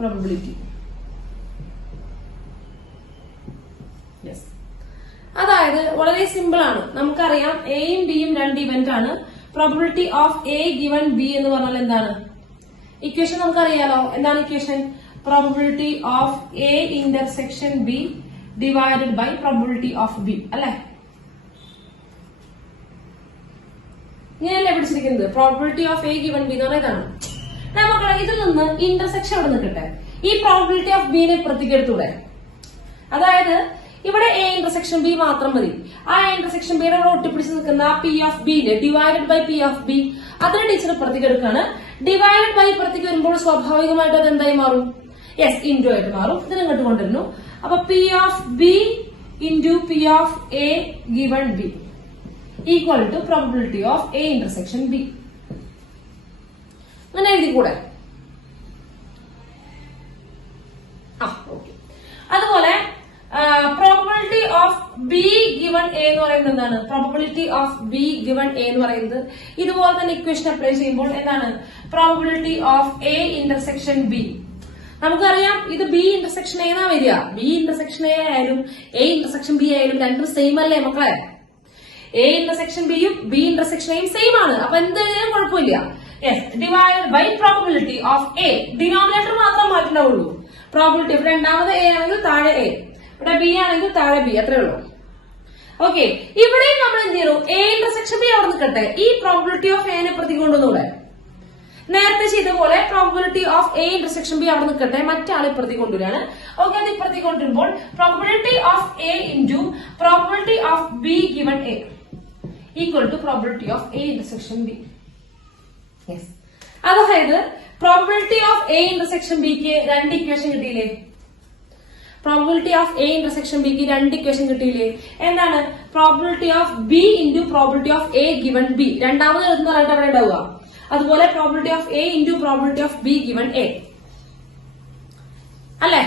Probability. Yes, അതായത് വളരെ simple ആണ്. നമുക്കറിയാം എയും ബിയും രണ്ട് ഇവന്റ് ആണ്. Probability of A given B എന്ന് പറഞ്ഞാൽ എന്താണ്? ഇക്വേഷൻ നമുക്കറിയാലോ. എന്താണ് equation? Probability of A intersection B divided by probability of B അല്ലെ? ഇങ്ങനെയല്ലേ പിടിച്ചിരിക്കുന്നത്? Probability of A given B എന്ന് പറയുന്നതാണ്. നമുക്ക് ഇതിൽ നിന്ന് ഇന്റർസെക്ഷൻ അവിടെ നിൽക്കട്ടെ. ഈ പ്രോബബിലിറ്റി ഓഫ് ബിനെ ഇപ്പുറത്തേക്ക് എടുത്തൂടെ? അതായത് ഇവിടെ എ ഇന്റർസെക്ഷൻ ബി മാത്രം മതി. ആ ഇന്റർസെക്ഷൻ ബിയുടെ ഇവിടെ ഒട്ടിപ്പിടിച്ച് നിൽക്കുന്ന P of B divided by P of B അതിന് ടീച്ചർ ഇപ്പുറത്തേക്ക് എടുക്കുകയാണ്. ഡിവൈഡഡ് ബൈ ഇപ്പുറത്തേക്ക് വരുമ്പോൾ സ്വാഭാവികമായിട്ട് അത് എന്തായി മാറും? യെസ്, ഇൻറ്റു ആയിട്ട് മാറും. ഇതിന് ഇങ്ങോട്ട് കൊണ്ടുവരുന്നു. അപ്പൊ P of B into P of A given B equal to probability of A intersection B. അങ്ങനെ എഴുതിക്കൂടെ? ഓക്കെ. അതുപോലെ probability of B given A എന്ന് പറയുന്നത് എന്താണ്? Probability of B given A എന്ന് പറയുന്നത് ഇതുപോലെ തന്നെ ഇക്വേഷൻ അപ്ലൈ ചെയ്യുമ്പോൾ എന്താണ്? Probability of A intersection B. നമുക്കറിയാം ഇത് ബി ഇന്റർസെക്ഷൻ എ എന്നാ വരിക. ബി ഇന്റർസെക്ഷൻ എ ആയാലും എ ഇന്റർസെക്ഷൻ ബി ആയാലും രണ്ടും സെയിം അല്ലേ മക്കളെ? എ ഇന്റർസെക്ഷൻ ബിയും ബി ഇന്റർസെക്ഷൻ എയും സെയിം ആണ്. അപ്പൊ എന്തായാലും കുഴപ്പമില്ല. Yes, divide by probability of A. Denominator മാത്രം മാറ്റുണ്ടാവുള്ളൂ. പ്രോബബിലിറ്റി ഇവിടെ രണ്ടാമത് എ ആണെങ്കിൽ താഴെ എ, ഇവിടെ ബി ആണെങ്കിൽ താഴെ ബി, അത്രേ ഉള്ളൂ. ഓക്കെ, ഇവിടെയും നമ്മൾ എന്ത് ചെയ്യണം? എ ഇന്റർസെക്ഷൻ ബി അവിടെ നിൽക്കട്ടെ. ഈ പ്രോബബിലിറ്റി ഓഫ് എനെ പ്രതി കൊണ്ടുവന്നൂടെ? നേരത്തെ ചെയ്ത പോലെ probability of A intersection B അവിടെ നിൽക്കട്ടെ, മറ്റാൾ ഇപ്പുറത്തി കൊണ്ടുവരാണ്. ഓക്കെ, അത് ഇപ്പുറത്തി കൊണ്ടുവരുമ്പോൾ probability of A into probability of B given A equal to probability of A intersection B. Yes, അതായത് പ്രോബബിലിറ്റി ഓഫ് എ ഇന്റർസെക്ഷൻ ബിക്ക് രണ്ട് ഇക്വേഷൻ കിട്ടിയില്ലേ? പ്രോബബിലിറ്റി ഓഫ് എ ഇന്റർസെക്ഷൻ ബിക്ക് രണ്ട് ഇക്വേഷൻ കിട്ടിയില്ലേ? എന്താണ്? Probability of B into probability of A given B. രണ്ടാമത് എഴുതുന്നതായിട്ട് അവിടെ ഉണ്ടാവുക. അതുപോലെ probability of A into probability of B given A അല്ലെ?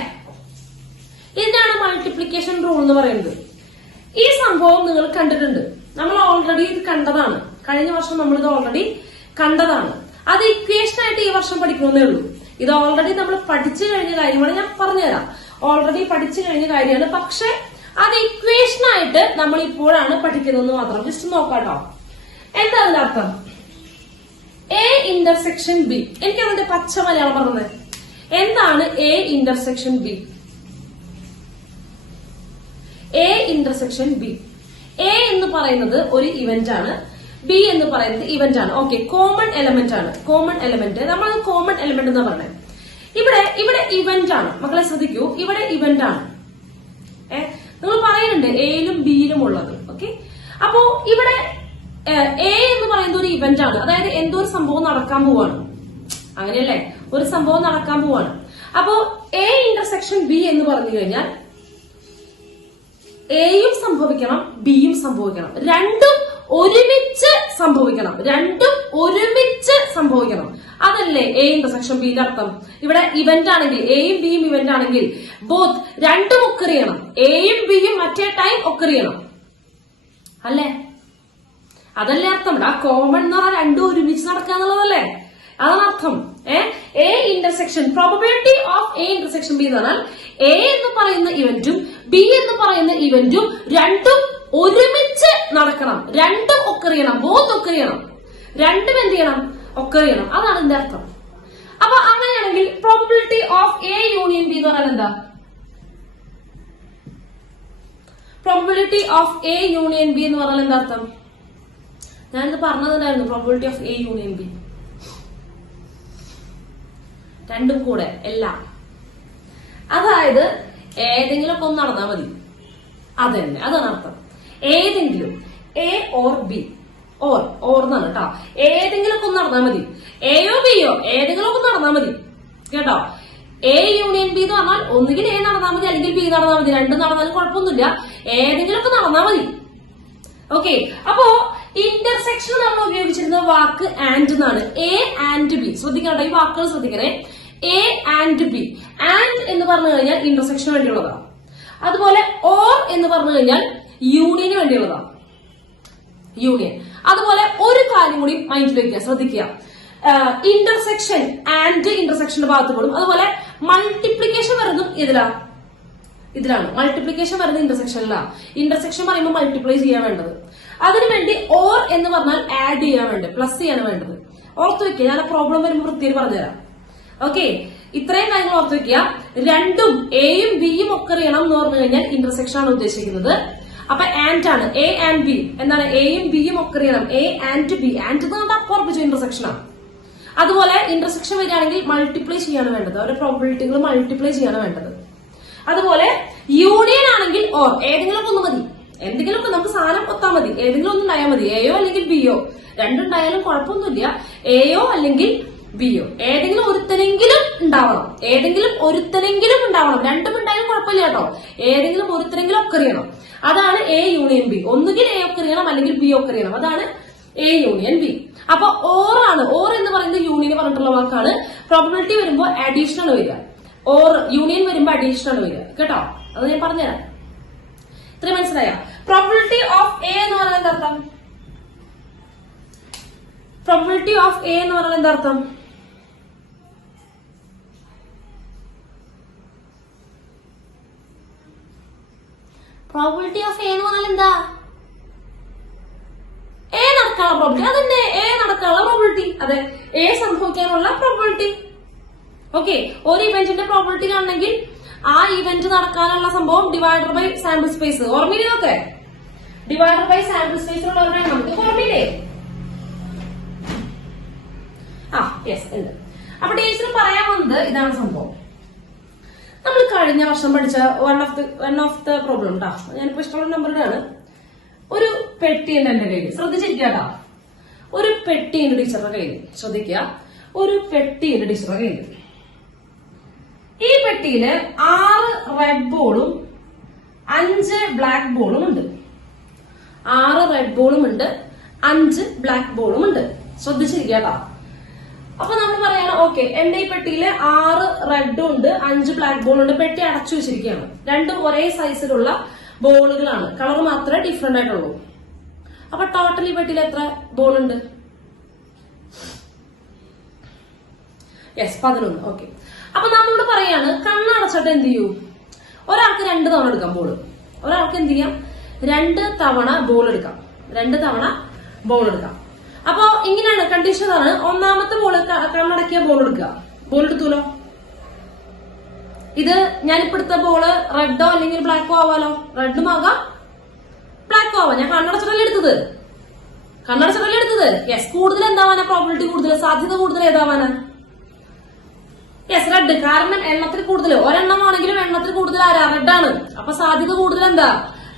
ഇതിനാണ് മൾട്ടിപ്ലിക്കേഷൻ റൂൾ എന്ന് പറയുന്നത്. ഈ സംഭവം നിങ്ങൾ കണ്ടിട്ടുണ്ട്. നമ്മൾ ഓൾറെഡി ഇത് കണ്ടതാണ്. കഴിഞ്ഞ വർഷം നമ്മൾ ഇത് ഓൾറെഡി കണ്ടതാണ്. അത് ഇക്വേഷൻ ആയിട്ട് ഈ വർഷം പഠിക്കണമെന്നേ ഉള്ളൂ. ഇത് ഓൾറെഡി നമ്മൾ പഠിച്ചു കഴിഞ്ഞ കാര്യമാണ്. ഞാൻ പറഞ്ഞുതരാം. ഓൾറെഡി പഠിച്ചു കഴിഞ്ഞ കാര്യമാണ്. പക്ഷെ അത് ഇക്വേഷൻ ആയിട്ട് നമ്മൾ ഇപ്പോഴാണ് പഠിക്കുന്നതെന്ന് മാത്രം. ജസ്റ്റ് നോക്കാട്ടോ. എന്താ അതിന്റെ അർത്ഥം? A intersection B. എനിക്ക് അതിന്റെ പച്ച മലയാളം പറഞ്ഞത് എന്താണ്? A intersection B. A intersection B. A എന്ന് പറയുന്നത് ഒരു ഇവന്റ് ആണ്. ബി എന്ന് പറയുന്നത് ഇവന്റ് ആണ്. ഓക്കെ, കോമൺ എലമെന്റ് ആണ്. കോമൺ എലമെന്റ് നമ്മൾ കോമൺ എലമെന്റ് എന്ന് പറഞ്ഞത് ഇവിടെ ഇവന്റ് ആണ്. മക്കളെ ശ്രദ്ധിക്കൂ, ഇവിടെ ഇവന്റ് ആണ്. നിങ്ങൾ പറയുന്നുണ്ട് എയിലും ബിയിലും ഉള്ളത്. ഓക്കെ, അപ്പോ ഇവിടെ എ എന്ന് പറയുന്നത് ഒരു ഇവന്റ് ആണ്. അതായത് എന്തോ ഒരു സംഭവം നടക്കാൻ പോവാണ്. അങ്ങനെയല്ലേ? ഒരു സംഭവം നടക്കാൻ പോവാണ്. അപ്പോ എ ഇന്റർസെക്ഷൻ ബി എന്ന് പറഞ്ഞു കഴിഞ്ഞാൽ എയും സംഭവിക്കണം ബിയും സംഭവിക്കണം. രണ്ടും ഒരുമിച്ച് സംഭവിക്കണം. രണ്ടും ഒരുമിച്ച് സംഭവിക്കണം. അതല്ലേ എ ഇന്റർസെക്ഷൻ ബിയുടെ അർത്ഥം? ഇവിടെ ഇവന്റ് ആണെങ്കിൽ എയും ബിയും ഇവന്റ് ആണെങ്കിൽ ബോത്ത് രണ്ടും ഒക്കറിയണം. എയും ബിയും മറ്റേ ടൈം ഒക്കറിയണം അല്ലേ? അതല്ലേ അർത്ഥം? ആ കോമൺ എന്ന് പറഞ്ഞാൽ രണ്ടും ഒരുമിച്ച് നടക്കുക എന്നുള്ളതല്ലേ? അതാണ് അർത്ഥം. A intersection probability of A intersection B എന്ന് പറഞ്ഞാൽ എ എന്ന് പറയുന്ന ഇവന്റും ബി എന്ന് പറയുന്ന ഇവന്റും രണ്ടും ഒരുമിച്ച് നടക്കണം. രണ്ടും ഒക്കറിയണം. ബോത്ത് ഒക്കറിയണം. രണ്ടും എന്ത് ചെയ്യണം? ഒക്കറിയണം. അതാണ് എന്റെ അർത്ഥം. അപ്പൊ അങ്ങനെയാണെങ്കിൽ probability of A union B എന്ന് പറഞ്ഞാൽ എന്താ? Probability of A union B എന്ന് പറഞ്ഞാൽ എന്താ അർത്ഥം? ഞാനിത് പറഞ്ഞതുണ്ടായിരുന്നു. Probability of A union B രണ്ടും കൂടെ എല്ലാം. അതായത് ഏതെങ്കിലും ഒക്കെ ഒന്ന് നടന്നാൽ മതി. അതന്നെ, അതാണ് അർത്ഥം. ഏതെങ്കിലും എ ഓർ ബി ഓർ എന്നാണ് കേട്ടോ. ഏതെങ്കിലും ഒക്കെ ഒന്ന് നടന്നാൽ മതി. എയോ ബിയോ ഏതെങ്കിലും ഒക്കെ നടന്നാൽ മതി കേട്ടോ. എ യൂണിയൻ ബി എന്ന് പറഞ്ഞാൽ ഒന്നുകിൽ എ നടന്നാൽ മതി അല്ലെങ്കിൽ ബി നടന്നാൽ മതി. രണ്ടും നടന്നാലും കുഴപ്പമൊന്നുമില്ല. ഏതെങ്കിലും ഒക്കെ നടന്നാൽ മതി. ഓക്കെ, അപ്പോ ഇന്റർസെക്ഷൻ നമ്മൾ ഉപയോഗിച്ചിരുന്ന വാക്ക് ആൻഡ് എന്നാണ്. A and B. ശ്രദ്ധിക്കട്ടെ, ഈ വാക്കുകൾ ശ്രദ്ധിക്കണേ. A and B. ആൻഡ് എന്ന് പറഞ്ഞു കഴിഞ്ഞാൽ ഇന്റർസെക്ഷന് വേണ്ടിയുള്ളതാണ്. അതുപോലെ ഓർ എന്ന് പറഞ്ഞു കഴിഞ്ഞാൽ യൂണിയന് വേണ്ടിയുള്ളതാണ്. യൂണിയൻ. അതുപോലെ ഒരു കാര്യം കൂടി മൈൻഡിൽ വെക്കുക, ശ്രദ്ധിക്കുക. ഇന്റർസെക്ഷൻ ആൻഡ് ഇന്റർസെക്ഷന്റെ ഭാഗത്ത് പെടും. അതുപോലെ മൾട്ടിപ്ലിക്കേഷൻ വരുന്നതും ഇതിലാണ്. മൾട്ടിപ്ലിക്കേഷൻ വരുന്നത് ഇന്റർസെക്ഷനിലാണ്. ഇന്റർസെക്ഷൻ പറയുമ്പോൾ മൾട്ടിപ്ലൈ ചെയ്യാൻ വേണ്ടത്. അതിനുവേണ്ടി ഓർ എന്ന് പറഞ്ഞാൽ ആഡ് ചെയ്യാൻ വേണ്ടത്, പ്ലസ് ചെയ്യാണ് വേണ്ടത്. ഓർത്ത് വെക്കുക, ഞാൻ പ്രോബ്ലം വരുമ്പോൾ വൃത്തിയിൽ പറഞ്ഞുതരാം. ഓക്കെ, ഇത്രയും കാര്യങ്ങൾ ഓർത്ത് വെക്കുക. രണ്ടും എയും ബിയും ഒക്കെ അറിയണം എന്ന് പറഞ്ഞു കഴിഞ്ഞാൽ ഇന്റർസെക്ഷൻ ആണ് ഉദ്ദേശിക്കുന്നത്. അപ്പൊ ആൻഡ് ആണ്, എ ആൻഡ് ബി എന്താണ്, എയും ബിയും ഒക്കെ അറിയണം. എ ആൻഡ് ബി, ആൻഡ് ഉറപ്പിച്ചു ഇന്റർസെക്ഷൻ ആണ്. അതുപോലെ ഇന്റർസെക്ഷൻ വരികയാണെങ്കിൽ മൾട്ടിപ്ലൈ ചെയ്യാണ് വേണ്ടത്, അവരുടെ പ്രോബിലിറ്റികൾ മൾട്ടിപ്ലൈ ചെയ്യാണ് വേണ്ടത്. അതുപോലെ യൂണിയൻ ആണെങ്കിൽ ഓർ, ഏതെങ്കിലും ഒന്ന് മതി, എന്തെങ്കിലും ഒക്കെ നമുക്ക് സാധനം ഒത്താ മതി, ഏതെങ്കിലും ഒന്നും ഉണ്ടായാൽ മതി. എയോ അല്ലെങ്കിൽ ബിയോ, രണ്ടുണ്ടായാലും കുഴപ്പമൊന്നുമില്ല. എയോ അല്ലെങ്കിൽ ബിയോ, ഏതെങ്കിലും ഒരുത്തനെങ്കിലും ഉണ്ടാവണം, രണ്ടും ഉണ്ടായാലും കുഴപ്പമില്ല കേട്ടോ. ഏതെങ്കിലും ഒരുത്തനെങ്കിലും ഒക്കെ അറിയണം. അതാണ് എ യൂണിയൻ ബി. ഒന്നുകിൽ എ ഒക്കെ അറിയണം അല്ലെങ്കിൽ ബി ഒക്കെ അറിയണം. അതാണ് എ യൂണിയൻ ബി. അപ്പൊ ഓർ ആണ്. ഓർ എന്ന് പറയുന്നത് യൂണിയൻ പറഞ്ഞിട്ടുള്ള വാക്കാണ്. പ്രോബബിലിറ്റി വരുമ്പോൾ അഡീഷണൽ വരിക, ഓർ യൂണിയൻ വരുമ്പോൾ അഡീഷണൽ വരിക കേട്ടോ. അത് ഞാൻ പറഞ്ഞുതരാം. ഇത്രയും മനസ്സിലായ? പ്രോബബിലിറ്റി ഓഫ് എ എന്ന് പറഞ്ഞാൽ എന്താർത്ഥം? പ്രോബബിലിറ്റി ഓഫ് എ എന്ന് പറഞ്ഞാൽ എന്താർത്ഥം? പ്രോബബിലിറ്റി ഓഫ് എ എന്ന് പറഞ്ഞാൽ എന്താ? എ നടക്കാനുള്ള പ്രോബിലിറ്റി. അതന്നെ, എ നടക്കാനുള്ള പ്രോബിലിറ്റി. അതെ, എ സംഭവിക്കാനുള്ള പ്രോബിലിറ്റി. ഓക്കെ, ഒരു ഇവന്റിന്റെ പ്രോബിലിറ്റി കാണണമെങ്കിൽ ആ ഇവന്റ് നടക്കാനുള്ള സംഭവം ഡിവൈഡർ ബൈ സാമ്പിൾ സ്പേസ്. ഓർമ്മയിലൊക്കെ ഡിവൈഡർ ബൈ സാമ്പിൾ സ്പേസിലുള്ള നമുക്ക് ഓർമ്മയില്ലേ? യെസ് ഉണ്ട്. അപ്പൊ ടീച്ചർ പറയാൻ വന്നത് ഇതാണ് സംഭവം. നമ്മൾ കഴിഞ്ഞ വർഷം പഠിച്ച വൺ ഓഫ് ദ പ്രോബ്ലം ട്ടാ, ഞാനിപ്പോ ഇഷ്ടമുള്ള നമ്പറിലാണ്. ഒരു പെട്ടിയുണ്ട് എന്റെ കയ്യിൽ, ശ്രദ്ധിച്ചിരിക്കാട്ടാ. ഒരു പെട്ടിയുണ്ട് ടീച്ചറുടെ കയ്യിൽ, ശ്രദ്ധിക്കുക. ഒരു പെട്ടിയുണ്ട് ടീച്ചറുടെ കയ്യിൽ. ഈ പെട്ടിയില് 6 റെഡ് ബോളും 5 ബ്ലാക്ക് ബോളും ഉണ്ട്. 6 റെഡ് ബോളും ഉണ്ട്, 5 ബ്ലാക്ക് ബോളും ഉണ്ട്. ശ്രദ്ധിച്ചിരിക്കാട്ടാ. അപ്പൊ നമ്മൾ പറയണം, ഓക്കെ, എന്റെ ഈ പെട്ടിയില് 6 റെഡും ഉണ്ട്, 5 ബ്ലാക്ക് ബോളും ഉണ്ട്. പെട്ടി അടച്ചു വെച്ചിരിക്കുകയാണ്. രണ്ടും ഒരേ സൈസിലുള്ള ബോളുകളാണ്, കളർ മാത്രമേ ഡിഫറെന്റ് ആയിട്ടുള്ളൂ. അപ്പൊ ടോട്ടൽ ഈ പെട്ടിയിൽ എത്ര ബോൾ ഉണ്ട്? യെസ്, 11. ഓക്കെ, അപ്പൊ നമ്മളോട് പറയാണ് കണ്ണടച്ചിട്ട് എന്ത് ചെയ്യൂ? ഒരാൾക്ക് 2 തവണ എടുക്കാം ബോൾ. ഒരാൾക്ക് എന്ത് ചെയ്യാം? 2 തവണ ബോൾ എടുക്കാം. 2 തവണ ബോൾ എടുക്കാം. അപ്പൊ ഇങ്ങനെയാണ് കണ്ടീഷൻ ആണ്. ഒന്നാമത്തെ ബോൾ കണ്ണടക്കിയ ബോൾ എടുക്കുക. ബോൾ എടുത്തൂലോ. ഇത് ഞാനിപ്പോ എടുത്ത ബോള് റെഡോ അല്ലെങ്കിൽ ബ്ലാക്കോ ആവാലോ. റെഡും ആകാം ബ്ലാക്കോ ആവാം. ഞാൻ കണ്ണടച്ചിട്ടല്ലേ എടുത്തത്. യെസ്, കൂടുതൽ എന്താവാനാ പ്രോബിലിറ്റി? കൂടുതൽ സാധ്യത കൂടുതൽ ഏതാവാനാ? Yes, red. കാരണം എണ്ണത്തിൽ കൂടുതൽ, ഒരെണ്ണമാണെങ്കിലും എണ്ണത്തിൽ കൂടുതൽ ആരാ? റെഡാണ്. അപ്പൊ സാധ്യത കൂടുതൽ എന്താ?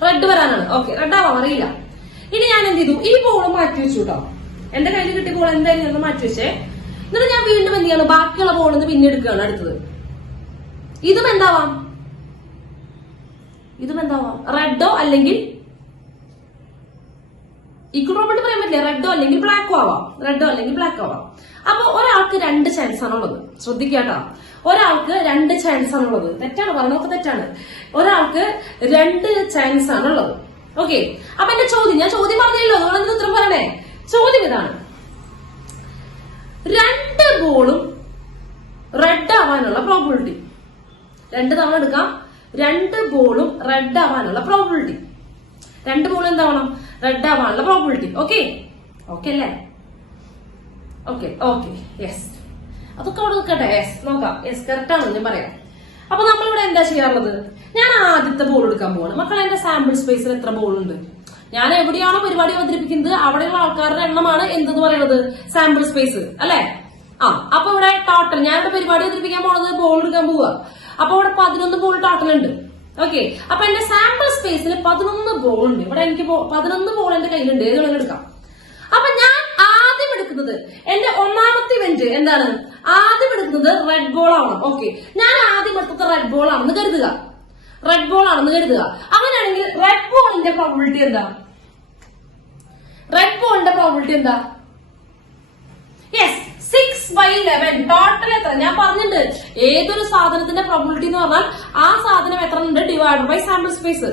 റെഡ് വരാനാണ്. ഓക്കെ, റെഡ് ആവാം, അറിയില്ല. ഇനി ഞാൻ എന്ത് ചെയ്തു? ഈ ബോൾ മാറ്റി വെച്ചു കേട്ടോ. എന്റെ കയ്യിൽ കിട്ടിയ ബോൾ എന്തായാലും മാറ്റി വെച്ചേ. എന്നിട്ട് ഞാൻ വീണ്ടും എന്ത് ചെയ്യണം? ബാക്കിയുള്ള ബോളിന്ന് പിന്നെ എടുക്കുകയാണ് അടുത്തത്. ഇതും എന്താവാം? റെഡോ അല്ലെങ്കിൽ ഈക്വൽ പ്രോബിലിറ്റി പറയാൻ പറ്റില്ല. റെഡോ അല്ലെങ്കിൽ ബ്ലാക്കോ ആവാം. അപ്പൊ ഒരാൾക്ക് 2 ചാൻസ് ആണുള്ളത്. ശ്രദ്ധിക്കാട്ടോ, ഒരാൾക്ക് 2 ചാൻസ് ആണുള്ളത്. തെറ്റാണ് പറഞ്ഞൊക്കെ, തെറ്റാണ്. ഒരാൾക്ക് 2 ചാൻസ് ആണുള്ളത്. ഓക്കെ, അപ്പൊ എന്റെ ചോദ്യം, ഞാൻ ചോദ്യം പറഞ്ഞല്ലോ, നിങ്ങളെന്ത് ഉത്തരം പറയണേ? ചോദ്യം ഇതാണ്: 2 ബോളും റെഡ് ആവാനുള്ള പ്രോബിലിറ്റി. 2 തവണ എടുക്കാം. 2 ബോളും റെഡ് ആവാനുള്ള പ്രോബിലിറ്റി. 2 ബോളും എന്താവണം? റെഡ് ആവാനുള്ള പ്രോബിലിറ്റി. ഓക്കെ അല്ലേ? Okay, yes. അതൊക്കെ അവിടെ നിൽക്കട്ടെ. യെസ്, നോക്കാം. യെസ്, കറക്റ്റ് ആണെന്ന് ഞാൻ പറയാം. അപ്പൊ നമ്മളിവിടെ എന്താ ചെയ്യാറുള്ളത്? ഞാൻ ആദ്യത്തെ ബോൾ എടുക്കാൻ പോവാണ്. മക്കളെ, എന്റെ സാമ്പിൾ സ്പേസിൽ എത്ര ബോൾ ഉണ്ട്? ഞാൻ എവിടെയാണോ പരിപാടി അവതരിപ്പിക്കുന്നത് അവിടെയുള്ള ആൾക്കാരുടെ എണ്ണമാണ് എന്തെന്ന് പറയുന്നത്? സാമ്പിൾ സ്പേസ് അല്ലെ? അപ്പൊ ഇവിടെ ടോട്ടൽ, ഞാനിവിടെ പരിപാടി അവതരിപ്പിക്കാൻ പോണത് ബോൾ എടുക്കാൻ പോവുക. അപ്പൊ ഇവിടെ 11 ബോൾ ടോട്ടൽ ഉണ്ട്. ഓക്കെ, അപ്പൊ എന്റെ സാമ്പിൾ സ്പേസിൽ 11 ബോൾ ഉണ്ട്. ഇവിടെ എനിക്ക് 11 ബോൾ എന്റെ കയ്യിലുണ്ട്. ഏത് വേണമെങ്കിലും എടുക്കാം. അപ്പൊ ഞാൻ ആദ്യം എടുക്കുന്നത്, എന്റെ ഒന്നാമത്തെ ഇവന്റ് എന്താണ്? ആദ്യം എടുക്കുന്നത് റെഡ് ബോൾ ആവണം. ഓക്കെ, ഞാൻ ആദ്യം എടുത്തത് റെഡ് ബോൾ ആണെന്ന് കരുതുക. അങ്ങനെയാണെങ്കിൽ റെഡ് ബോളിന്റെ പ്രോബിലിറ്റി എന്താ? യെസ്, 6/11. ടോട്ടൽ എത്ര? ഞാൻ പറഞ്ഞിട്ടുണ്ട്, ഏതൊരു സാധനത്തിന്റെ പ്രോബിലിറ്റി എന്ന് പറഞ്ഞാൽ ആ സാധനം എത്ര ഉണ്ട് divided by sample space.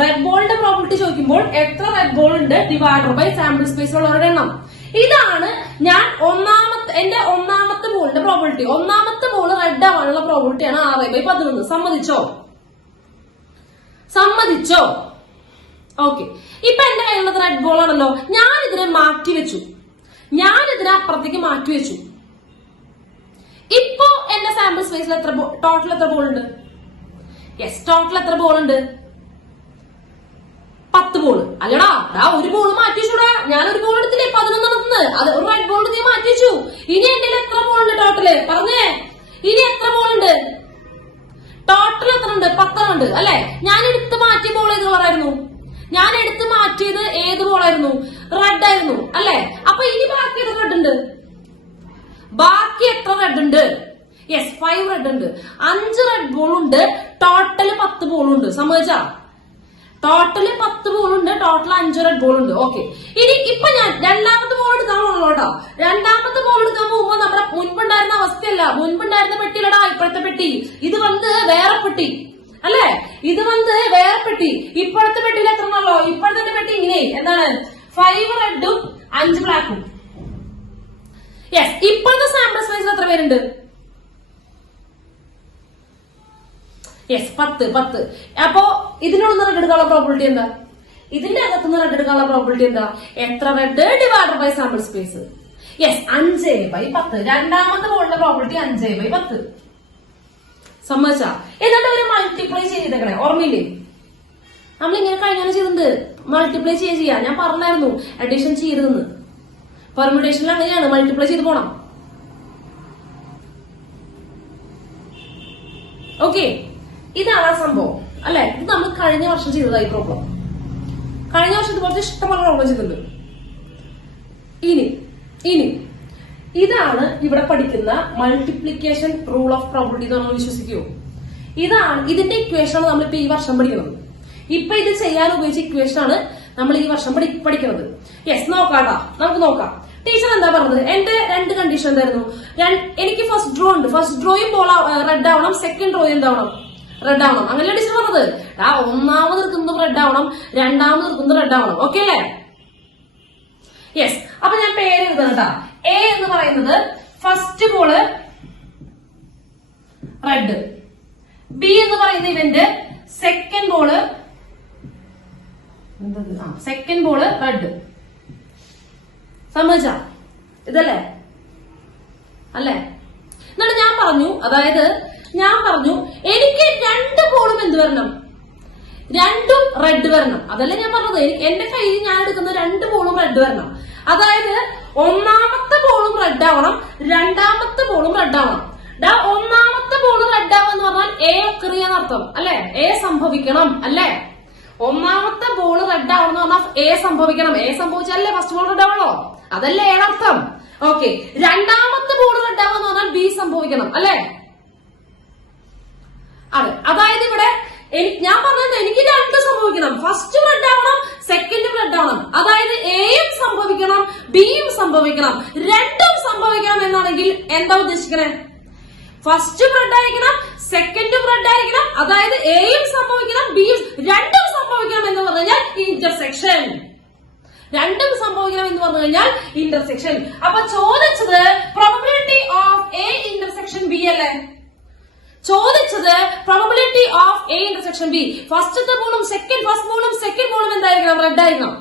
Red ബോളിന്റെ പ്രോബിലിറ്റി ചോദിക്കുമ്പോൾ എത്ര റെഡ് ബോൾ ഉണ്ട് ഡിവൈഡർ ബൈ സാമ്പിൾ സ്പേസിലുള്ളവരുടെ എണ്ണം. ഇതാണ് ഞാൻ ഒന്നാമത്തെ എന്റെ ഒന്നാമത്തെ ബോളിന്റെ പ്രോബിലിറ്റി, ഒന്നാമത്തെ ബോൾ റെഡ് ആവാനുള്ള പ്രോബിലിറ്റിയാണ് 6/11. സമ്മതിച്ചോ? സമ്മതിച്ചോ? ഓക്കെ. ഇപ്പൊ എന്റെ കയ്യിലുള്ളത് റെഡ് ബോൾ ആണല്ലോ. ഞാൻ ഇതിനെ മാറ്റി വെച്ചു, ഞാൻ ഇതിനെ അപ്പുറത്തേക്ക് മാറ്റി വെച്ചു. ഇപ്പോ എന്റെ സാമ്പിൾ സ്പേസിൽ ടോട്ടൽ എത്ര ബോൾ ഉണ്ട്? യെസ്, ടോട്ടൽ എത്ര ബോൾ ഉണ്ട്? 10 ബോൾ. അല്ലടാ, ഒരു ബോൾ മാറ്റി വെച്ചൂടാ. ഞാനൊരു ബോൾ എടുത്തില്ലേ 11 നടത്തുന്നത്, അത് ഒരു റെഡ് ബോൾ നീ മാറ്റി വെച്ചു. ഇനി എന്റെ എത്ര ബോൾ ഉണ്ട് ടോട്ടല്? പറഞ്ഞേ, ഇനി എത്ര ബോൾ ഉണ്ട് ടോട്ടൽ? എത്ര ഉണ്ട്? 10 ഉണ്ട് അല്ലെ? ഞാൻ എടുത്ത് മാറ്റിയ ബോൾ ഏത് കളറായിരുന്നു? ഞാൻ എടുത്ത് മാറ്റിയത് ഏത് ബോളായിരുന്നു? റെഡ് ആയിരുന്നു അല്ലെ? അപ്പൊ ഇനി ബാക്കി എത്ര റെഡ് ഉണ്ട്? ബാക്കി എത്ര റെഡ് ഉണ്ട്? യെസ്, 5 റെഡ് ഉണ്ട്. 5 റെഡ് ബോൾ ഉണ്ട്. ടോട്ടല് 10 ബോൾ ഉണ്ട്. സമ്മതിച്ചാ? ടോട്ടല് 10 ബോൾ ഉണ്ട്. ടോട്ടൽ 5 റെഡ് ബോൾ ഉണ്ട്. ഓക്കെ. ഇനി ഇപ്പൊ ഞാൻ രണ്ടാമത്തെ ബോൾ എടുക്കാൻ പോകുള്ളൂ കേട്ടോ. രണ്ടാമത്തെ ബോൾ എടുക്കാൻ പോകുമ്പോ നമ്മുടെ മുൻപുണ്ടായിരുന്ന അവസ്ഥയല്ല, മുൻപുണ്ടായിരുന്ന പെട്ടിയിലടാ ഇപ്പോഴത്തെ പെട്ടി. ഇത് വന്ന് വേറെ പെട്ടി അല്ലെ? ഇത് വന്ന് വേറെ പെട്ടി. ഇപ്പോഴത്തെ പെട്ടിയിൽ എത്ര ഉള്ളോ? ഇപ്പോഴത്തെ പെട്ടി ഇങ്ങനെ എന്താണ്? 5 റെഡും 5 ബ്ലാക്കും. യെസ്, ഇപ്പോഴത്തെ സാമ്പിൾ സ്പേസിൽ എത്ര പേരുണ്ട്? യെസ്, 10. അപ്പോ ഇതിനുള്ള റെഡ് എടുക്കാനുള്ള പ്രോബിലിറ്റി എന്താ? ഇതിന്റെ അകത്തുനിന്ന് റെഡ് എടുക്കാനുള്ള പ്രോബിലിറ്റി എന്താ? എത്ര red divided by sample space? Yes, 5/10. രണ്ടാമത്തെ ബോളിന്റെ പ്രോബിലിറ്റി 5/10. സമ്മതിച്ചാ? എന്നിട്ട് ഒരു മൾട്ടിപ്ലൈ ചെയ്തേക്കണേ. ഓർമ്മയില്ലേ? നമ്മളിങ്ങനെ കഴിഞ്ഞാൽ ചെയ്തിട്ടുണ്ട്. മൾട്ടിപ്ലൈ ചെയ്യാ. ഞാൻ പറഞ്ഞായിരുന്നു അഡീഷൻ ചെയ്തെന്ന്. പെർമ്യൂട്ടേഷനിൽ അങ്ങനെയാണ്, മൾട്ടിപ്ലൈ ചെയ്ത് പോണം. ഓക്കെ, ഇതാണ് ആ സംഭവം അല്ലെ? ഇത് നമ്മൾ കഴിഞ്ഞ വർഷം ചെയ്തതായി പ്രോബ്ലം. കഴിഞ്ഞ വർഷത്തെ കുറച്ച് ഇഷ്ടംപോലെ പ്രോബ്ലം ചെയ്തിട്ടുണ്ട്. ഇനി ഇതാണ് ഇവിടെ പഠിക്കുന്ന മൾട്ടിപ്ലിക്കേഷൻ റൂൾ ഓഫ് പ്രോബിലിറ്റി എന്ന് നമ്മൾ വിശ്വസിക്കുമോ? ഇതാണ് ഇതിന്റെ ഇക്വേഷൻ ആണ് നമ്മളിപ്പോ ഈ വർഷം പഠിക്കുന്നത്. ഇപ്പൊ ഇത് ചെയ്യാൻ ഉപയോഗിച്ച ഇക്വേഷൻ ആണ് നമ്മൾ ഈ വർഷം പഠിക്കുന്നത്. യെസ്, നോക്കാട്ടാ, നമുക്ക് നോക്കാം. ടീച്ചർ എന്താ പറഞ്ഞത്? എന്റെ 2 കണ്ടീഷൻ എന്തായിരുന്നു? എനിക്ക് ഫസ്റ്റ് ഡ്രോ ഉണ്ട്. ഫസ്റ്റ് ഡ്രോയും ബോൾ റെഡ് ആവണം, സെക്കൻഡ് ഡ്രോ എന്താവണം? റെഡ് ആവണം. അങ്ങനെയല്ല ടീച്ചർ പറഞ്ഞത്. ഒന്നാമത് നിൽക്കുന്നത് റെഡ് ആവണം, രണ്ടാമത് നിൽക്കുന്നത് റെഡ് ആവണം. ഓക്കെ അല്ലേ? യെസ്. അപ്പൊ ഞാൻ പേര് എഴുതുന്നത് കേട്ടാ. എ എന്ന് പറയുന്നത് ഫസ്റ്റ് ബോള് റെഡ്, ബി എന്ന് പറയുന്ന ഇവന്റ് സെക്കൻഡ് ബോള് റെഡ്. സമ്മതിച്ച? ഇതല്ലേ അല്ലേ? എന്നിട്ട് ഞാൻ പറഞ്ഞു, അതായത് ഞാൻ പറഞ്ഞു എനിക്ക് 2 ബോളും എന്ത് വരണം? 2ഉം റെഡ് വരണം. അതല്ലേ ഞാൻ പറഞ്ഞത്. എന്റെ കയ്യിൽ ഞാൻ എടുക്കുന്ന 2 ബോളും റെഡ് വരണം. അതായത് ഒന്നാമത്തെ ബോളും റെഡ് ആവണം, രണ്ടാമത്തെ ബോളും റെഡ് ആവണം. ഒന്നാമത്തെ ബോൾ റെഡ് ആവുക എന്ന് പറഞ്ഞാൽ എ ഒക്കറിയാന്നർത്ഥം അല്ലെ? എ സംഭവിക്കണം അല്ലെ? ഒന്നാമത്തെ ബോൾ റെഡ് ആവണം എന്ന് പറഞ്ഞാൽ എ സംഭവിക്കണം. എ സംഭവിച്ചാലേ ഫസ്റ്റ് ബോൾ റെഡ് ആവണോ? അതല്ലേ എ അർത്ഥം. ഓക്കെ. രണ്ടാമത്തെ ബോൾ റെഡ് ആവുക എന്ന് പറഞ്ഞാൽ ബി സംഭവിക്കണം അല്ലെ? അതെ. അതായത് ഇവിടെ ഞാൻ പറഞ്ഞത് എനിക്ക് 2 സംഭവിക്കണം. ഫസ്റ്റ് റെഡ് ആവണം, സെക്കൻഡ് റെഡ് ആവണം. അതായത് എയും സംഭവിക്കണം, ബിയും സംഭവിക്കണം, 2ഉം സംഭവിക്കണം എന്നാണെങ്കിൽ എന്താ ഉദ്ദേശിക്കണേ? ഫസ്റ്റ് റെഡ് ആയിരിക്കണം, സെക്കൻഡ് റെഡ് ആയിരിക്കണം. അതായത് എയും സംഭവിക്കണം, ബിയും 2ഉം സംഭവിക്കണം എന്ന് പറഞ്ഞു കഴിഞ്ഞാൽ ഇന്റർസെക്ഷൻ. 2ഉം സംഭവിക്കണം എന്ന് പറഞ്ഞു കഴിഞ്ഞാൽ ഇന്റർസെക്ഷൻ. അപ്പൊ ചോദിച്ചത് probability of A intersection B അല്ലേ? ചോദിച്ചത് probability of A intersection B. First ബോളും സെക്കൻഡ് ബോളും എന്തായിരിക്കണം? റെഡ് ആയിരിക്കണം.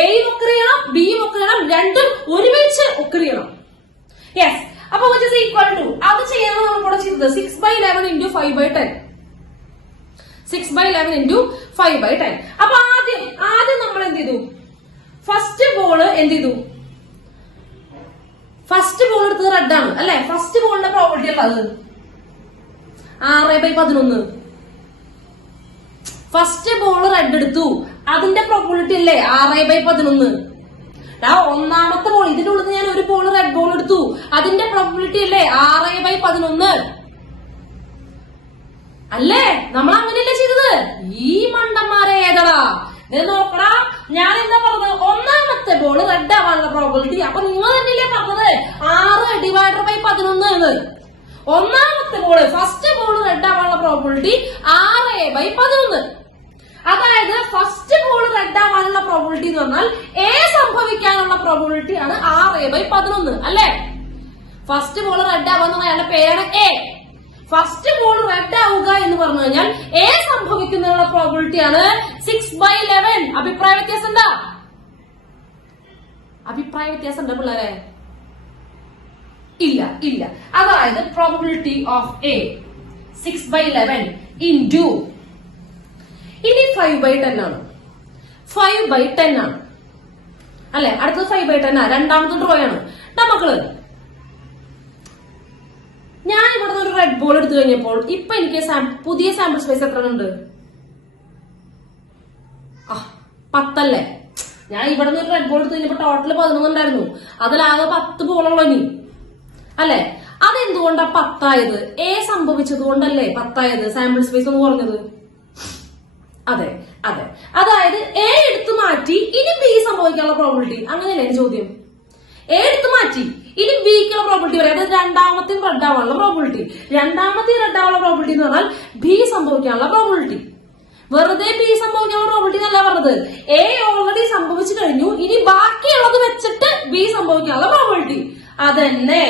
എയും ഒക്കറിയണം, ബിയും ഒക്കറിയണം, 2ഉം ഒരുമിച്ച് ഒക്കറിയണം. യെസ്. അപ്പൊ which is equal to അത് ചെയ്യാനാണ് നമ്മൾ ഇവിടെ ചെയ്തത് 6/11 into 5/10. 6/11 into 5/10. അപ്പൊ ആദ്യം നമ്മൾ എന്ത് ചെയ്തു? ഫസ്റ്റ് ബോൾ എന്ത് ചെയ്തു? ഫസ്റ്റ് ബോൾ എടുത്തത് റെഡ് ആണ് അല്ലെ? ഫസ്റ്റ് ബോളിന്റെ പ്രോബിലിറ്റി അല്ല അത് 6/11. ഫസ്റ്റ് ബോൾ റെഡ് എടുത്തു, അതിന്റെ പ്രോബിലിറ്റി അല്ലേ 6/11. ഒന്നാമത്തെ ബോൾ ഇതിന്റെ ഉള്ളിൽ ഞാൻ ഒരു ബോൾ റെഡ് ബോൾ എടുത്തു, അതിന്റെ പ്രോബിലിറ്റി അല്ലേ 6/11 അല്ലേ? നമ്മൾ അങ്ങനെയല്ലേ ചെയ്തത്? ഈ മണ്ടന്മാരെ ഏതടാ നോക്കടാ. ഞാൻ എന്താ പറഞ്ഞത്? ഒന്നാമത്തെ ബോൾ റെഡ് ആവാനുള്ള പ്രോബിലിറ്റി. അപ്പൊ നിങ്ങൾ തന്നെയല്ലേ പറഞ്ഞത് 6/11 എന്ന്. ഒന്നാമത്തെ ബോൾ ഫസ്റ്റ് ബോൾ റെഡ് ആവാനുള്ള പ്രോബിലിറ്റി 6/11. അതായത് ഫസ്റ്റ് ബോൾ റെഡ് ആവാനുള്ള പ്രോബിലിറ്റി എന്ന് പറഞ്ഞാൽ എ സംഭവിക്കാനുള്ള പ്രോബിലിറ്റി ആണ് 6/11 അല്ലെ? ഫസ്റ്റ് ബോൾ റെഡ് ആവുക എന്ന് അയാളുടെ പേരാണ് എ. ഫസ്റ്റ് ബോൾ റെഡ് ആവുക എന്ന് പറഞ്ഞു കഴിഞ്ഞാൽ എ സംഭവിക്കുന്നതിനുള്ള പ്രോബിലിറ്റി ആണ് 6/11. അഭിപ്രായ വ്യത്യാസം എന്താ? അഭിപ്രായ വ്യത്യാസം എന്താ പിള്ളേരെ? ഇല്ല ഇല്ല. അതായത് പ്രോബിലിറ്റി ഓഫ് എ 6/11 ഇൻറ്റു, ഇനി 5/10 ആണ്. 5/10 ആണ് അല്ലെ? അടുത്തത് 5/10 ആണ്. രണ്ടാമത്തെ ഡ്രോ ആണ്. മക്കള്, ഞാൻ ഇവിടുന്ന് ഒരു റെഡ് ബോൾ എടുത്തു കഴിഞ്ഞപ്പോൾ ഇപ്പൊ എനിക്ക് പുതിയ സാമ്പിൾ സ്പേസ് എത്ര ഉണ്ട്? 10 ഞാൻ ഇവിടുന്ന് ഒരു റെഡ് ബോൾ എടുത്തു കഴിഞ്ഞപ്പോ ടോട്ടൽ 11 ഉണ്ടായിരുന്നു. അതിലാകെ 10 ബോളുള്ള ഇനി അല്ലെ? അതെന്തുകൊണ്ടാ 10 ആയത്? എ സംഭവിച്ചത് കൊണ്ടല്ലേ 10 ആയത്? സാമ്പിൾ സ്പേസ് ഒന്ന് കുറഞ്ഞത്. അതെ അതെ. അതായത് എ എടുത്തു മാറ്റി, ഇനി ബി സംഭവിക്കാനുള്ള പ്രോബിലിറ്റി. അങ്ങനെയല്ലേ ചോദ്യം? എ എടുത്തു മാറ്റി, ഇനി ബിക്കുള്ള പ്രോബിലിറ്റി പറയാം. അതായത് രണ്ടാമത്തെ റെഡ് ആവാനുള്ള പ്രോബിലിറ്റി. രണ്ടാമത്തെ റെഡ് ആവാനുള്ള പ്രോബിലിറ്റി എന്ന് പറഞ്ഞാൽ ബി സംഭവിക്കാനുള്ള പ്രോബിലിറ്റി. വെറുതെ ബി സംഭവിക്കാനുള്ള പ്രോബിലിറ്റി എന്നല്ല പറഞ്ഞത്. എ ഓൾറെഡി സംഭവിച്ചു കഴിഞ്ഞു, ഇനി ബാക്കിയുള്ളത് വെച്ചിട്ട് ബി സംഭവിക്കാനുള്ള പ്രോബിലിറ്റി. അതന്നെ,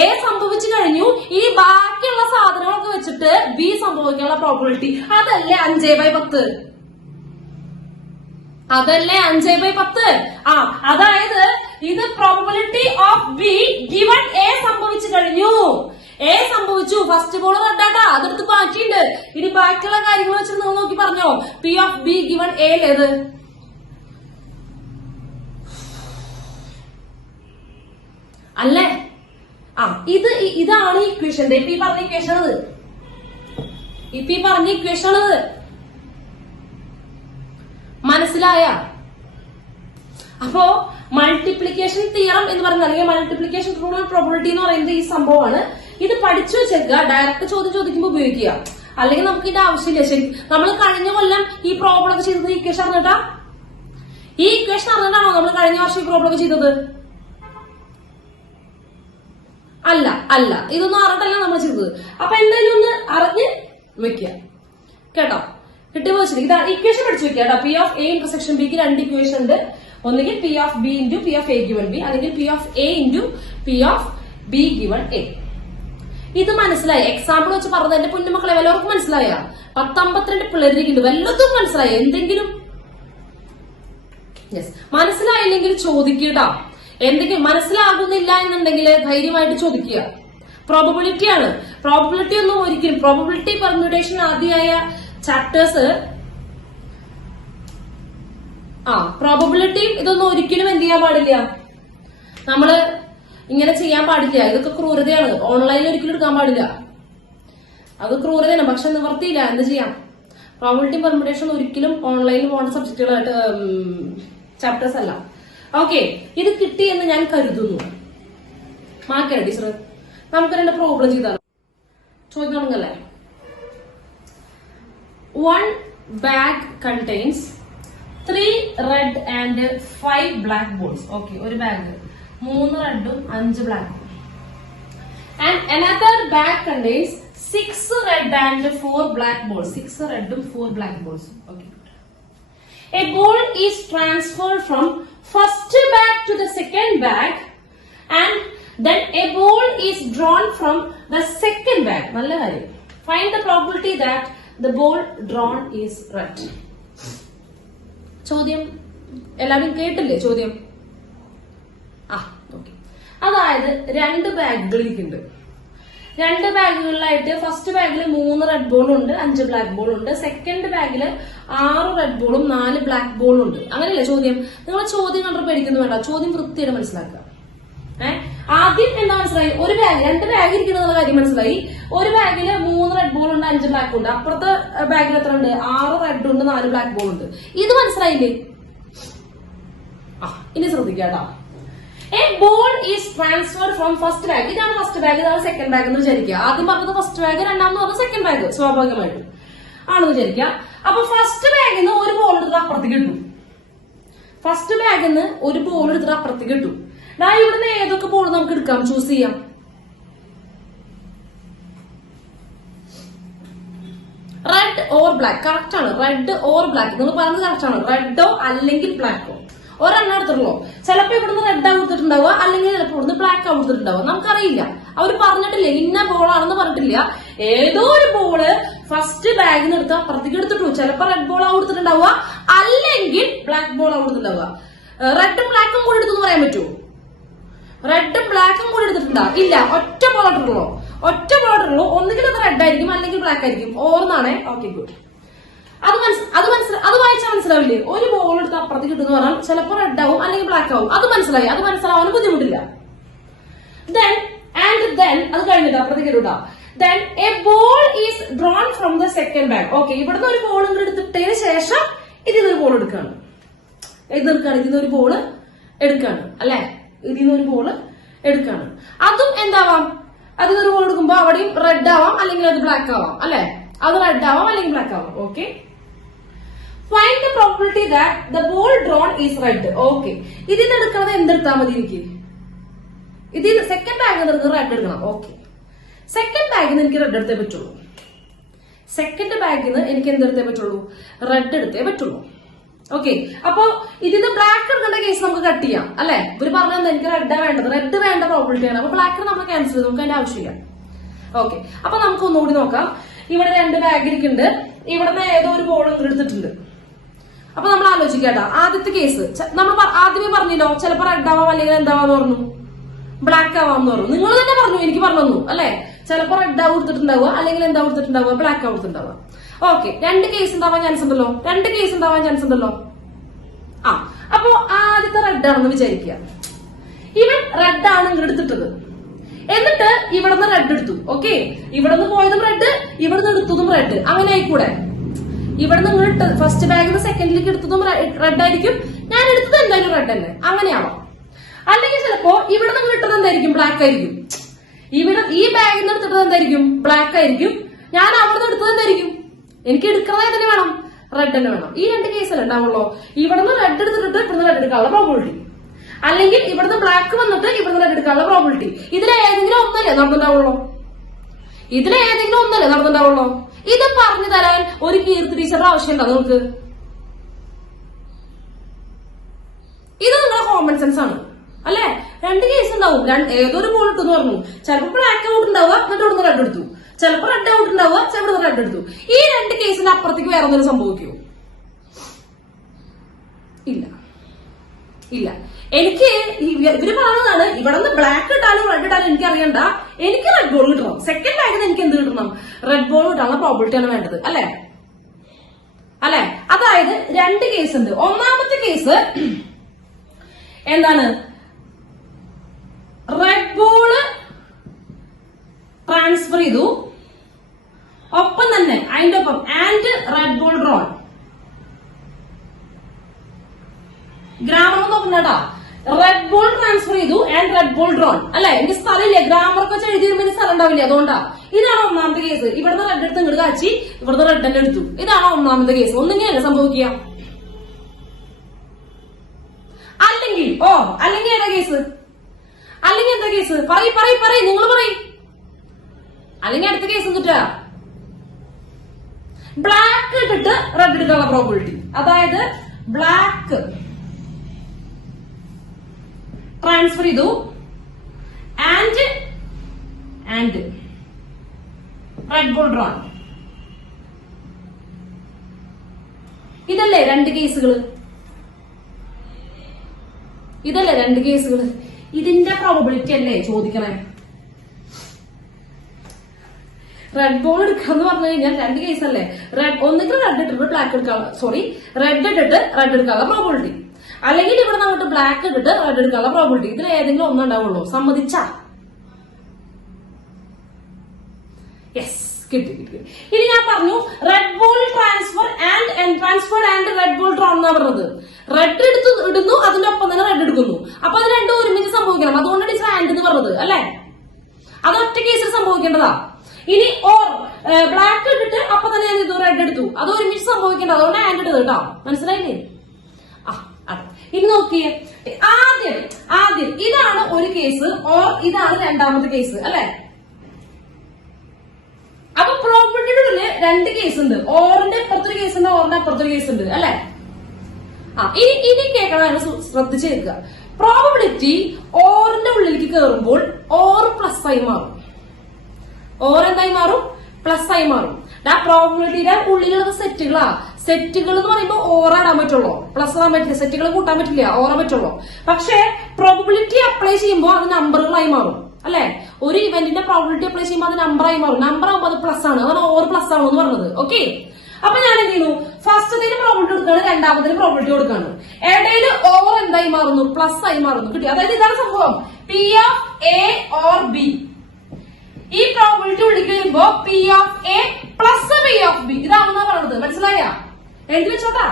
എ സംഭവിച്ചു കഴിഞ്ഞു, ഇനി ബാക്കിയുള്ള സാധനങ്ങളൊക്കെ വെച്ചിട്ട് ബി സംഭവിക്കാനുള്ള പ്രോബിലിറ്റി. അതല്ലേ 5/10? അതല്ലേ 5/10? അതായത് ഇത് probability of B given A സംഭവിച്ചു കഴിഞ്ഞു. എ സംഭവിച്ചു, ഫസ്റ്റ് ബോൾ റെഡാട്ടാ, അതെടുത്ത് ബാക്കിയുണ്ട്. ഇനി ബാക്കിയുള്ള കാര്യങ്ങൾ വെച്ചിട്ട് നിങ്ങൾ നോക്കി പറഞ്ഞോ. P of B given A ഏത്? അല്ലേ? ഇതാണ് ഇക്വേഷൻ. ഇപ്പൊ ഈ പറഞ്ഞ ഇക്വേഷൻ അത്. ഇപ്പൊ ഈ പറഞ്ഞ ഇക്വേഷൻ അത് മനസ്സിലായ? അപ്പോ മൾട്ടിപ്ലിക്കേഷൻ തിയറം എന്ന് പറയുന്നത്, അല്ലെങ്കിൽ മൾട്ടിപ്ലിക്കേഷൻ റൂൾ ആൻഡ് പ്രോബിലിറ്റി എന്ന് പറയുന്നത് ഈ സംഭവമാണ്. ഇത് പഠിച്ചു വെച്ചേക്കുക, ഡയറക്റ്റ് ചോദ്യം ചോദിക്കുമ്പോൾ ഉപയോഗിക്കുക. അല്ലെങ്കിൽ നമുക്ക് ഇതിന്റെ ആവശ്യമില്ല. ശരി, നമ്മൾ കഴിഞ്ഞ കൊല്ലം ഈ പ്രോബ്ലം ഒക്കെ ചെയ്തത് ഇക്വേഷൻ അറിഞ്ഞിട്ടാ? ഈ ഇക്വേഷൻ അറിഞ്ഞിട്ടാണോ നമ്മൾ കഴിഞ്ഞ വർഷം ഈ പ്രോബ്ലം ഒക്കെ ചെയ്തത്? അല്ല അല്ല, ഇതൊന്നും അറിഞ്ഞിട്ടല്ല നമ്മൾ ചെയ്തത്. അപ്പൊ എന്തായാലും ഒന്ന് അറിഞ്ഞ് വെക്കുക കേട്ടോ. കിട്ടിയപ്പോ ഇതാ ഇക്വേഷൻ പഠിച്ചു വെക്കുക കേട്ടോ. പി ഓഫ് എ ഇന്റർസെക്ഷൻ ബിക്ക് 2 ഇക്വേഷൻ ഉണ്ട്. ഒന്നുകിൽ P of B into P of A given B, അല്ലെങ്കിൽ P of A into P of B given A. ഇത് മനസ്സിലായി? എക്സാമ്പിൾ വെച്ച് പറഞ്ഞത് എന്റെ കുഞ്ഞുമക്കളെ വല്ലവർക്കും മനസ്സിലായ? 10-52 പിള്ളേരിക്കുണ്ട്. വല്ലതും മനസ്സിലായി? എന്തെങ്കിലും മനസ്സിലായില്ലെങ്കിൽ ചോദിക്കുക. എന്തെങ്കിലും മനസ്സിലാകുന്നില്ല എന്നുണ്ടെങ്കിൽ ധൈര്യമായിട്ട് ചോദിക്കുക. പ്രോബബിലിറ്റി ആണ്. പ്രോബബിലിറ്റി ഒന്നും ഒരിക്കലും, പ്രോബബിലിറ്റി പെർമ്യൂട്ടേഷൻ ആദ്യമായ ചാപ്റ്റേഴ്സ്, പ്രോബബിലിറ്റി ഇതൊന്നും ഒരിക്കലും എന്ത് ചെയ്യാൻ പാടില്ല, നമ്മള് ഇങ്ങനെ ചെയ്യാൻ പാടില്ല. ഇതൊക്കെ ക്രൂരതയാണ്. ഓൺലൈനിൽ ഒരിക്കലും എടുക്കാൻ പാടില്ല. അത് ക്രൂരതയാണ്. പക്ഷെ നിവർത്തിയില്ല, എന്ത് ചെയ്യാം. പ്രോബബിലിറ്റി പെർമ്യൂട്ടേഷൻ ഒരിക്കലും ഓൺലൈനിൽ പോകേണ്ട സബ്ജക്റ്റുകളായിട്ട് ചാപ്റ്റേഴ്സ് അല്ല. ഓക്കെ, ഇത് കിട്ടി എന്ന് ഞാൻ കരുതുന്നു. മാക്കേ ടീച്ചർ, നമുക്ക് 2 പ്രോബ്ലം ചെയ്താലോ? ചോദ്യം തുടങ്ങല്ലേ. 1 bag contains 3 red and 5 black balls. Okay, ഒരു ബാഗ് 3 റെഡും 5 ബ്ലാക്കും. And another bag contains 6 red and 4 black balls. 6 റെഡും 4 black balls. Okay. A ball is transferred from first bag to the second bag, and then a ball is drawn from the second bag. നല്ല കാര്യം. Find the probability that the ball drawn is red. ചോദ്യം എല്ലാവരും കേട്ടില്ലേ? ചോദ്യം okay. അതായത് 2 ബാഗുകൾ ഇരിക്കുന്നുണ്ട്. 2 ബാഗുകളിലായിട്ട് first ബാഗിൽ 3 റെഡ് ബോളും ഉണ്ട്, 5 ബ്ലാക്ക് ബോളും ഉണ്ട്. സെക്കൻഡ് ബാഗിൽ 6 റെഡ് ബോളും 4 ബ്ലാക്ക് ബോളും ഉണ്ട്. അങ്ങനെയല്ലേ ചോദ്യം? നിങ്ങൾ ചോദ്യം കണ്ടു പേടിക്കുന്നു വേണ്ട. ചോദ്യം വൃത്തിയായിട്ട് മനസ്സിലാക്കുക. ആദ്യം എന്താ മനസ്സിലായി? ഒരു ബാഗ്, 2 ബാഗ് ഇരിക്കുന്ന കാര്യം മനസ്സിലായി. ഒരു ബാഗിൽ 3 റെഡ് ബോൾ ഉണ്ട്, 5 ബ്ലാക്ക് ഉണ്ട്. അപ്പുറത്തെ ബാഗിൽ എത്ര ഉണ്ട്? 6 റെഡ് ഉണ്ട്, 4 ബ്ലാക്ക് ബോൾ ഉണ്ട്. ഇത് മനസ്സിലായില്ലേ? ഇനി ശ്രദ്ധിക്കാട്ടോ. A ball is transfer from first bag. ഇതാണ് ഫസ്റ്റ് ബാഗ്, ഇതാണ് സെക്കൻഡ് ബാഗ് എന്ന് വിചാരിക്കുക. ആദ്യം പറഞ്ഞത് ഫസ്റ്റ് ബാഗ്, രണ്ടാമത് പറഞ്ഞത് സെക്കൻഡ് ബാഗ്. സ്വാഭാവികമായിട്ടും ആണെന്ന് വിചാരിക്കുക. അപ്പൊ ഫസ്റ്റ് ബാഗിൽ നിന്ന് ഒരു ബോൾ എടുത്തിട്ട് അപ്പുറത്തേക്ക് ഇട്ടു. ഫസ്റ്റ് ബാഗിൽ നിന്ന് ഒരു ബോൾ എടുത്തിട്ട് അപ്പുറത്തേക്ക് ഇട്ടു. ഇവിടുന്ന് ഏതൊക്കെ ബോൾ നമുക്ക് എടുക്കാം, ചൂസ് ചെയ്യാം. Red or black. കറക്റ്റ് ആണ്. റെഡ് ഓർ ബ്ലാക്ക് നിങ്ങൾ പറഞ്ഞത് കറക്റ്റ് ആണ്. റെഡോ അല്ലെങ്കിൽ ബ്ലാക്കോ. ഒരെണ്ണം എടുത്തിട്ടുള്ളൂ. ചിലപ്പോ ഇവിടുന്ന് റെഡ് ആ കൊടുത്തിട്ടുണ്ടാവുക, അല്ലെങ്കിൽ ചിലപ്പോൾ ഇവിടുന്ന് ബ്ലാക്ക് ആ കൊടുത്തിട്ടുണ്ടാവുക, നമുക്കറിയില്ല. അവർ പറഞ്ഞിട്ടില്ല ഇന്ന ബോളാണെന്ന് പറഞ്ഞിട്ടില്ല. ഏതോ ഒരു ബോള് ഫസ്റ്റ് ബാഗിൽ നിന്ന് എടുത്ത് അപ്പുറത്തേക്ക് എടുത്തിട്ടു. ചിലപ്പോ റെഡ് ബോൾ ആ കൊടുത്തിട്ടുണ്ടാവുക, അല്ലെങ്കിൽ ബ്ലാക്ക് ബോൾ ആ കൊടുത്തിട്ടുണ്ടാവുക. റെഡും ബ്ലാക്കും കൂടി എടുത്തെന്ന് പറയാൻ പറ്റുമോ? റെഡും ബ്ലാക്കും കൂടി എടുത്തിട്ടുണ്ടോ? ഇല്ല, ഒറ്റ ബോൾ ഇട്ടുള്ളൂ. ഒറ്റ ബോൾ ഇട്ടുള്ളൂ. ഒന്നുകിൽ അത് റെഡ് ആയിരിക്കും, അല്ലെങ്കിൽ ബ്ലാക്ക് ആയിരിക്കും. ഓർന്നാണേ. Okay, good. അത് വായിച്ചാൽ മനസ്സിലാവില്ലേ? ഒരു ബോൾ എടുത്ത് അപ്പുറത്തേക്ക് കിട്ടുന്ന പറഞ്ഞാൽ ചിലപ്പോൾ റെഡ് ആവും, അല്ലെങ്കിൽ ബ്ലാക്ക് ആവും. അത് മനസ്സിലായി. അത് മനസ്സിലാവാനും ബുദ്ധിമുട്ടില്ല. ദെൻ അത് കഴിഞ്ഞിട്ട് അപ്പുറത്തേക്ക് ഇട്ടാ. Then A ball is drawn from the second bag. Okay, ഇവിടുന്ന് ഒരു ബോൾ ഇങ്ങോട്ട് എടുത്തിട്ടതിന് ശേഷം ഇതിന്നൊരു ബോൾ എടുക്കാണ്. ഇതിന്നൊരു ബോൾ എടുക്കാണ് അല്ലെ? ഇതിന്നൊരു ബോൾ എടുക്കാണ്. അതും എന്താവാം? അതിന്നൊരു ബോൾ എടുക്കുമ്പോ അവിടെയും റെഡ് ആവാം, അല്ലെങ്കിൽ അത് ബ്ലാക്ക് ആവാം അല്ലെ? അത് റെഡ് ആവാം, അല്ലെങ്കിൽ ബ്ലാക്ക് ആവാം. Okay, find the probability that the ball drawn is red. Okay, ഇതിന്ന് എടുക്കുന്നത് എന്തെടുത്താൽ മതി? എനിക്ക് ഇതിൽ സെക്കൻഡ് ബാഗിൽ നിന്ന് റെഡ് എടുക്കണം. ഓക്കെ, സെക്കൻഡ് ബാഗിൽ നിന്ന് എനിക്ക് റെഡ് എടുത്തേ പറ്റുള്ളൂ. സെക്കൻഡ് ബാഗിൽ നിന്ന് എനിക്ക് എന്തെടുത്തേ പറ്റുള്ളൂ? റെഡ് എടുത്തേ പറ്റുള്ളൂ. ഓക്കെ, അപ്പൊ ഇതിന് ബ്ലാക്ക് എടുക്കേണ്ട കേസ് നമുക്ക് കട്ട് ചെയ്യാം അല്ലെ? ഇവര് പറഞ്ഞത് എനിക്ക് റെഡാ വേണ്ടത്, റെഡ് വേണ്ട പ്രോബിലിറ്റിയാണ്. അപ്പൊ ബ്ലാക്ക് നമ്മൾ ക്യാൻസൽ ചെയ്ത് നമുക്ക് അതിന്റെ ആവശ്യമില്ല. ഓക്കെ, അപ്പൊ നമുക്ക് ഒന്നുകൂടി നോക്കാം. ഇവിടെ 2 ബാഗ് ഇരിക്കുന്നുണ്ട്. ഇവിടുന്ന് ഏതോ ഒരു ബോൾ എടുത്തിട്ടുണ്ട്. അപ്പൊ നമ്മൾ ആലോചിക്കാട്ടോ. ആദ്യത്തെ കേസ് നമ്മൾ ആദ്യമേ പറഞ്ഞല്ലോ, ചിലപ്പോ റെഡ് ആവാം, അല്ലെങ്കിൽ എന്താവാന്ന് പറഞ്ഞു, ബ്ലാക്ക് ആവാന്ന് പറഞ്ഞു. നിങ്ങൾ തന്നെ പറഞ്ഞു, എനിക്ക് പറഞ്ഞു അല്ലെ? ചിലപ്പോ റെഡ് ആ കൊടുത്തിട്ടുണ്ടാവുക, അല്ലെങ്കിൽ എന്താ കൊടുത്തിട്ടുണ്ടാവുക, ബ്ലാക്ക് ആ കൊടുത്തിട്ടുണ്ടാവുക. ഓക്കെ, 2 കേസ് ഉണ്ടാവാൻ ചാൻസ് ഉണ്ടല്ലോ. 2 കേസ് ഉണ്ടാവാൻ ചാൻസ് ഉണ്ടല്ലോ. ആ, അപ്പൊ ആദ്യത്തെ റെഡ് ആണെന്ന് വിചാരിക്കുക. ഇവൻ റെഡ് ആണ് ഇങ്ങോട്ട് എടുത്തിട്ടത്. എന്നിട്ട് ഇവിടുന്ന് റെഡ് എടുത്തു. ഓക്കെ, ഇവിടുന്ന് പോയതും റെഡ്, ഇവിടുന്ന് എടുത്തതും റെഡ്. അങ്ങനെ ആയിക്കൂടെ? ഇവിടുന്ന് ഇങ്ങോട്ട് ഫസ്റ്റ് ബാഗിൽ നിന്ന് സെക്കൻഡിലേക്ക് എടുത്തതും റെഡ് ആയിരിക്കും. ഞാൻ എടുത്തത് എന്തായാലും റെഡ് തന്നെ. അങ്ങനെയാവാം. അല്ലെങ്കിൽ ചിലപ്പോ ഇവിടുന്ന് കിട്ടുന്നത് എന്തായിരിക്കും? ബ്ലാക്ക് ആയിരിക്കും. ഈ ബാഗിൽ നിന്ന് എടുത്തിട്ടത് എന്തായിരിക്കും? ബ്ലാക്ക് ആയിരിക്കും. ഞാൻ അവിടുന്ന് എടുത്തത് എന്തായിരിക്കും? എനിക്ക് എടുക്കുന്നത് തന്നെ വേണം, റെഡ് തന്നെ വേണം. ഈ 2 കേസല്ലേ ഉണ്ടാവുള്ളൂ. ഇവിടുന്ന് റെഡ് എടുത്തിട്ട് ഇവിടുന്ന് റെഡ് എടുക്കാനുള്ള പ്രോബിലിറ്റി, അല്ലെങ്കിൽ ഇവിടുന്ന് ബ്ലാക്ക് വന്നിട്ട് ഇവിടുന്ന് റെഡ് എടുക്കാനുള്ള പ്രോബിലിറ്റി. ഇതിലേതെങ്കിലും ഒന്നല്ലേ നടന്നിട്ടുണ്ടാവുള്ളൂ? ഇത് പറഞ്ഞു തരാൻ ഒരു കീർത്തി ടീച്ചറുടെ ആവശ്യമുണ്ടോ നിങ്ങൾക്ക്? ഇത് നിങ്ങളുടെ കോമൺ സെൻസ് ആണ് അല്ലെ? 2 കേസ് ഉണ്ടാവും. ഏതൊരു ബോൾ ഇട്ടെന്ന് പറഞ്ഞു. ചിലപ്പോൾ ബ്ലാക്ക് ഔട്ട് ഉണ്ടാവുക, എന്നിട്ട് ഇവിടുന്ന് റെഡ് എടുത്തു. ചിലപ്പോ റെഡ് ഔട്ട് ഉണ്ടാവുക, ചിലപ്പോൾ റെഡ് എടുത്തു. ഈ 2 കേസിന് അപ്പുറത്തേക്ക് വേറെ എന്തെങ്കിലും സംഭവിക്കുമോ? ഇല്ല. എനിക്ക് ഇവര് പറയുന്നതാണ്, ഇവിടെ നിന്ന് ബ്ലാക്ക് ഇട്ടാലും റെഡ് ഇട്ടാലും എനിക്ക് അറിയണ്ട, എനിക്ക് റെഡ് ബോൾ കിട്ടണം. സെക്കൻഡ് ആയിട്ട് എനിക്ക് എന്ത് കിട്ടണം? റെഡ് ബോൾ കിട്ടാനുള്ള പ്രോബിലിറ്റിയാണ് വേണ്ടത് അല്ലെ? അതായത് 2 കേസ് ഉണ്ട്. ഒന്നാമത്തെ കേസ് എന്താണ്? റെഡ് ബോള് ട്രാൻസ്ഫർ ചെയ്തു, ഒപ്പം തന്നെ അതിന്റെ ഒപ്പം and red ball drawn. Grammar നോക്കണ്ടാ. റെഡ് ബോൾ ട്രാൻസ്ഫർ ചെയ്തു ആൻഡ് റെഡ് ബോൾ ഡ്രോൺ അല്ലെ? എനിക്ക് സ്ഥലമില്ലേ, ഗ്രാമറൊക്കെ എഴുതി വരുമ്പോൾ എനിക്ക് സ്ഥലം ഉണ്ടാവില്ല. അതുകൊണ്ടാ. ഇതാണ് ഒന്നാമത്തെ കേസ്. ഇവിടുന്ന് റെഡ് എടുത്ത് ഇങ്ങോട്ട് കാച്ചി, ഇവിടുന്ന് റെഡ് തന്നെ എടുത്തു. ഇതാണ് ഒന്നാമത്തെ കേസ്. ഒന്നിങ്ങനെയല്ല സംഭവിക്കുക. അല്ലെങ്കിൽ ഏതാ കേസ്? അല്ലെങ്കിൽ എന്താ കേസ്? പറയ് നിങ്ങൾ പറയും. അല്ലെങ്കിൽ അടുത്ത കേസ് എന്നിട്ടാ ബ്ലാക്ക് ഇട്ടിട്ട് റെഡ് എടുക്കാനുള്ള പ്രോബിലിറ്റി. അതായത് ബ്ലാക്ക് ട്രാൻസ്ഫർ ചെയ്തു ആൻഡ് റെഡ് ബോൾ ഡ്രോൺ. ഇതല്ലേ 2 കേസുകൾ? ഇതിന്റെ പ്രോബിലിറ്റി അല്ലേ ചോദിക്കണേ? റെഡ് ബോൾ എടുക്കാന്ന് പറഞ്ഞു കഴിഞ്ഞാൽ 2 കേസല്ലേ? ഒന്നുകിൽ റെഡ് ഇട്ടിട്ട് ബ്ലാക്ക് റെഡ് ഇട്ടിട്ട് റെഡ് എടുക്കാനുള്ള പ്രോബിലിറ്റി, അല്ലെങ്കിൽ ഇവിടെ അങ്ങോട്ട് ബ്ലാക്ക് ഇട്ടിട്ട് റെഡ് എടുക്കാനുള്ള പ്രോബിലിറ്റി. ഇതിൽ ഏതെങ്കിലും ഒന്നുണ്ടാവുള്ളൂ. സമ്മതിച്ചാ? യെസ്, കിട്ടി. ഇനി ഞാൻ പറഞ്ഞു red ball transfer and red ball drone എന്നാ പറഞ്ഞത്. റെഡ് ഇടുന്നു, അതിന്റെ ഒപ്പം തന്നെ റെഡ് എടുക്കുന്നു. അപ്പൊ അത് രണ്ടും ഒരുമിച്ച് സംഭവിക്കണം. അതുകൊണ്ടാണ് ടീച്ചർ ആൻഡ് എന്ന് പറഞ്ഞത് അല്ലെ? അത് ഒറ്റ കേസിൽ സംഭവിക്കേണ്ടതാ. ഇനി ബ്ലാക്ക് ഇട്ടിട്ട് അപ്പൊ തന്നെ ഞാൻ ഇത് റെഡ് എടുത്തു, അത് ഒരുമിച്ച് സംഭവിക്കേണ്ടത്. അതുകൊണ്ട് ആൻഡ് ഇട്ടത് കേട്ടോ. മനസ്സിലായില്ലേ? അതെ. ഇനി നോക്കിയേ, ആദ്യം ഇതാണ് ഒരു കേസ്, ഇതാണ് രണ്ടാമത്തെ കേസ് അല്ലെ? അപ്പൊ പ്രോബിലിറ്റിയുടെ 2 കേസ് ഉണ്ട്. ഓറിന്റെ അപ്പുറത്തൊരു കേസ് ഉണ്ട്, ഓറിന്റെ അപ്പുറത്തൊരു കേസ് ഉണ്ട് അല്ലെ? ഇനി കേൾക്കണം, ശ്രദ്ധിച്ച് കേൾക്കുക. പ്രോബബിലിറ്റി ഓറിന്റെ ഉള്ളിലേക്ക് കയറുമ്പോൾ ഓർ പ്ലസ് ആയി മാറും. ഓർ എന്തായി മാറും? പ്ലസ് ആയി മാറും. ആ പ്രോബബിലിറ്റിയുടെ ഉള്ളിലുള്ള സെറ്റുകളാ. സെറ്റുകൾ എന്ന് പറയുമ്പോൾ ഓറാടാൻ പറ്റുള്ളൂ, പ്ലസ് ആകാൻ പറ്റില്ല. സെറ്റുകൾ കൂട്ടാൻ പറ്റില്ല, ഓറാൻ പറ്റുള്ളൂ. പക്ഷെ പ്രോബബിലിറ്റി അപ്ലൈ ചെയ്യുമ്പോൾ അത് നമ്പറുകളായി മാറും അല്ലെ? ഒരു ഇവന്റിന്റെ പ്രോബബിലിറ്റി അപ്ലൈ ചെയ്യുമ്പോൾ അത് നമ്പറായി മാറും. നമ്പർ ആകുമ്പോൾ അത് പ്ലസ് ആണ്, അതാണ് ഓർ പ്ലസ് ആണോ എന്ന് പറഞ്ഞത്. ഓക്കെ, അപ്പൊ ഞാൻ എന്ത് ചെയ്യുന്നു? ഫസ്റ്റത്തിന് പ്രോബിലിറ്റി കൊടുക്കാണ്, രണ്ടാമത്തിന് പ്രോബിലിറ്റി കൊടുക്കാണ്. ഇടയിൽ ഓർ എന്തായി മാറുന്നു? പ്ലസ് ആയി മാറുന്നു. കിട്ടി? അതായത് ഇതാണ് സംഭവം. P of A or B. ഈ പ്രോബിലിറ്റി വിളിക്ക് വരുമ്പോ P of A plus P of B ഇതാണെന്നാ പറയുന്നത്. മനസ്സിലായ? എഴുതി വെച്ചോട്ടാ,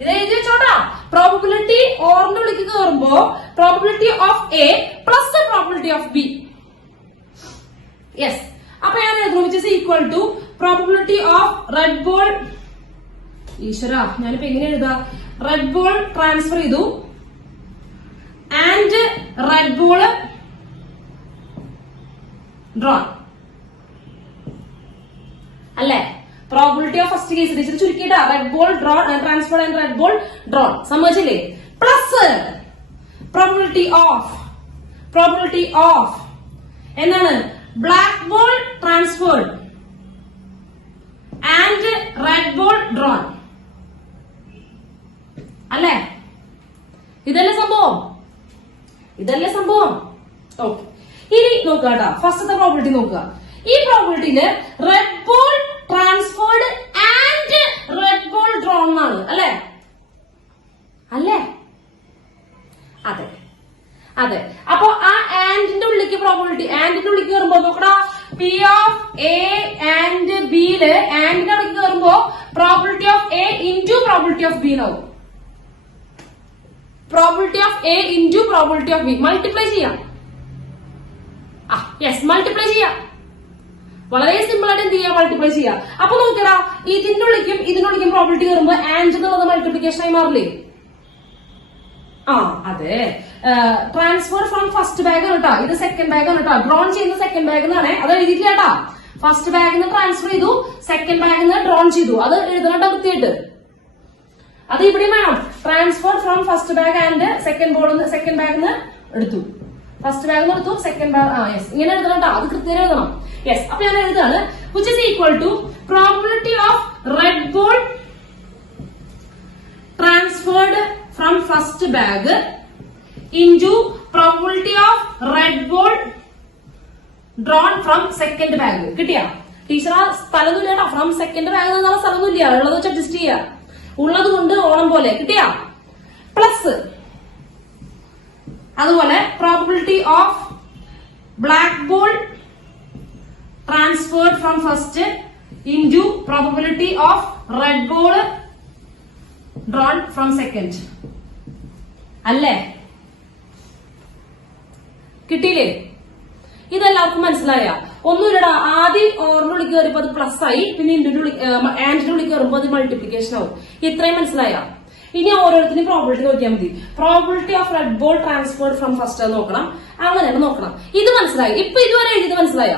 ഇത് എഴുതി വെച്ചോട്ടാ. പ്രോബിലിറ്റി ഓറിന്റെ വിളിക്ക് കയറുമ്പോ probability of A plus probability of B. Yes, അപ്പൊ ഞാൻ എഴുതുന്നു which is equal to probability of red ball. ഈശ്വര, ഞാനിപ്പോ എങ്ങനെ എഴുതാ? റെഡ് ബോൾ ട്രാൻസ്ഫർ ചെയ്തു ആൻഡ് റെഡ് ബോൾ ഡ്രോൺ അല്ലേ? Probability of first case teacher ചുരുക്കിയിട്ടാ. Red ball drawn transfer and red ball drawn. സമ്മതിച്ചില്ലേ? പ്ലസ് പ്രോബിലിറ്റി ഓഫ് എന്താണ്? Black ball transferred and red ball drawn അല്ലേ? ഇതല്ലേ സംഭവം. ഓക്കെ, ഇനി നോക്കുക കേട്ടോ. ഫസ്റ്റത്തെ പ്രോബിലിറ്റി നോക്കുക. ഈ പ്രോബിലിറ്റിയില് red ball transferred and red ball drawn എന്നാണ് അല്ലേ? അതെ. അപ്പൊ ആ ആൻഡിന്റെ ഉള്ളിലേക്ക് പ്രോബിലിറ്റി, ആൻഡിന്റെ ഉള്ളിലേക്ക് കയറുമ്പോ നോക്കടാ, പി ഓഫ് എ ആൻഡ് ബിയില് ആൻഡിന്റെ ഉള്ളിലേക്ക് കയറുമ്പോ probability of A into probability of B എന്നാവും. Probability of A into probability of B multiply ചെയ്യാം. മൾട്ടിപ്ലൈ ചെയ്യാം. വളരെ സിമ്പിൾ ആയിട്ട് എന്ത് ചെയ്യാം? മൾട്ടിപ്ലൈ ചെയ്യാം. അപ്പൊ നോക്കടാ, ഇതിനുള്ളിക്കും പ്രോബിലിറ്റി കയറുമ്പോ ആൻഡ് എന്നുള്ളത് മൾട്ടിപ്ലിക്കേഷൻ ആയി മാറില്ലേ? അതെ. ട്രാൻസ്ഫർ ഫ്രം ഫസ്റ്റ് ബാഗ് ആണ് കേട്ടോ. ഇത് സെക്കൻഡ് ബാഗ് ആണ് കേട്ടോ. ഡ്രോൺ ചെയ്യുന്ന സെക്കൻഡ് ബാഗ് എന്നാണ്. അത് എഴുതിയിട്ടില്ല കേട്ടാ. ഫസ്റ്റ് ബാഗിൽ നിന്ന് ട്രാൻസ്ഫർ ചെയ്തു, സെക്കൻഡ് ബാഗിൽ നിന്ന് ഡ്രോൺ ചെയ്തു. അത് എഴുതണ വൃത്തിയായിട്ട്. അത് ഇവിടെയും വേണം. Transfer from first bag and second ബാഗിൽ നിന്ന് എടുത്തു. ഫസ്റ്റ് ബാഗിൽ നിന്ന് എടുത്തു, സെക്കൻഡ് ബാഗ്. യെസ്, ഇങ്ങനെ എഴുതണം കേട്ടോ. അത് കൃത്യം എഴുതണം. യെസ്, അപ്പൊ ഞാൻ എഴുതാണ് which is equal to probability of red ball transferred from first bag into probability of red ball drawn from second bag. കിട്ടിയാ? ടീച്ചർ ആ സ്ഥലമൊന്നുമില്ല കേട്ടോ. ഫ്രം സെക്കൻഡ് ബാഗ് എന്നുള്ള സ്ഥലമൊന്നുമില്ല. ഉള്ളത് വെച്ച് അഡ്ജസ്റ്റ് ചെയ്യാ. ഉള്ളത് കൊണ്ട് ഓണം പോലെ. കിട്ടിയാ? പ്ലസ് അതുപോലെ probability of black ball transferred from first into probability of red ball drawn from second അല്ലേ? കിട്ടിയില്ലേ? ഇതെല്ലാവർക്കും മനസ്സിലായ? ഒന്നുമില്ലടാ. ആദ്യം ഓറിന്റെ ഉള്ളിൽ കയറിയപ്പോ അത് പ്ലസ് ആയി, പിന്നെ ആൻഡിന്റെ ഉള്ളിൽ കയറുമ്പോ അത് മൾട്ടിപ്ലിക്കേഷൻ ആവും. ഇത്രയും മനസ്സിലായ? ഇനി ഓരോരുത്തരും പ്രോബിലിറ്റി നോക്കിയാൽ മതി. Probability of red ball transferred from first നോക്കണം. അങ്ങനെയാണ് നോക്കണം. ഇത് മനസ്സിലായി? ഇപ്പൊ ഇതുവരെ എഴുതിയത് മനസ്സിലായ?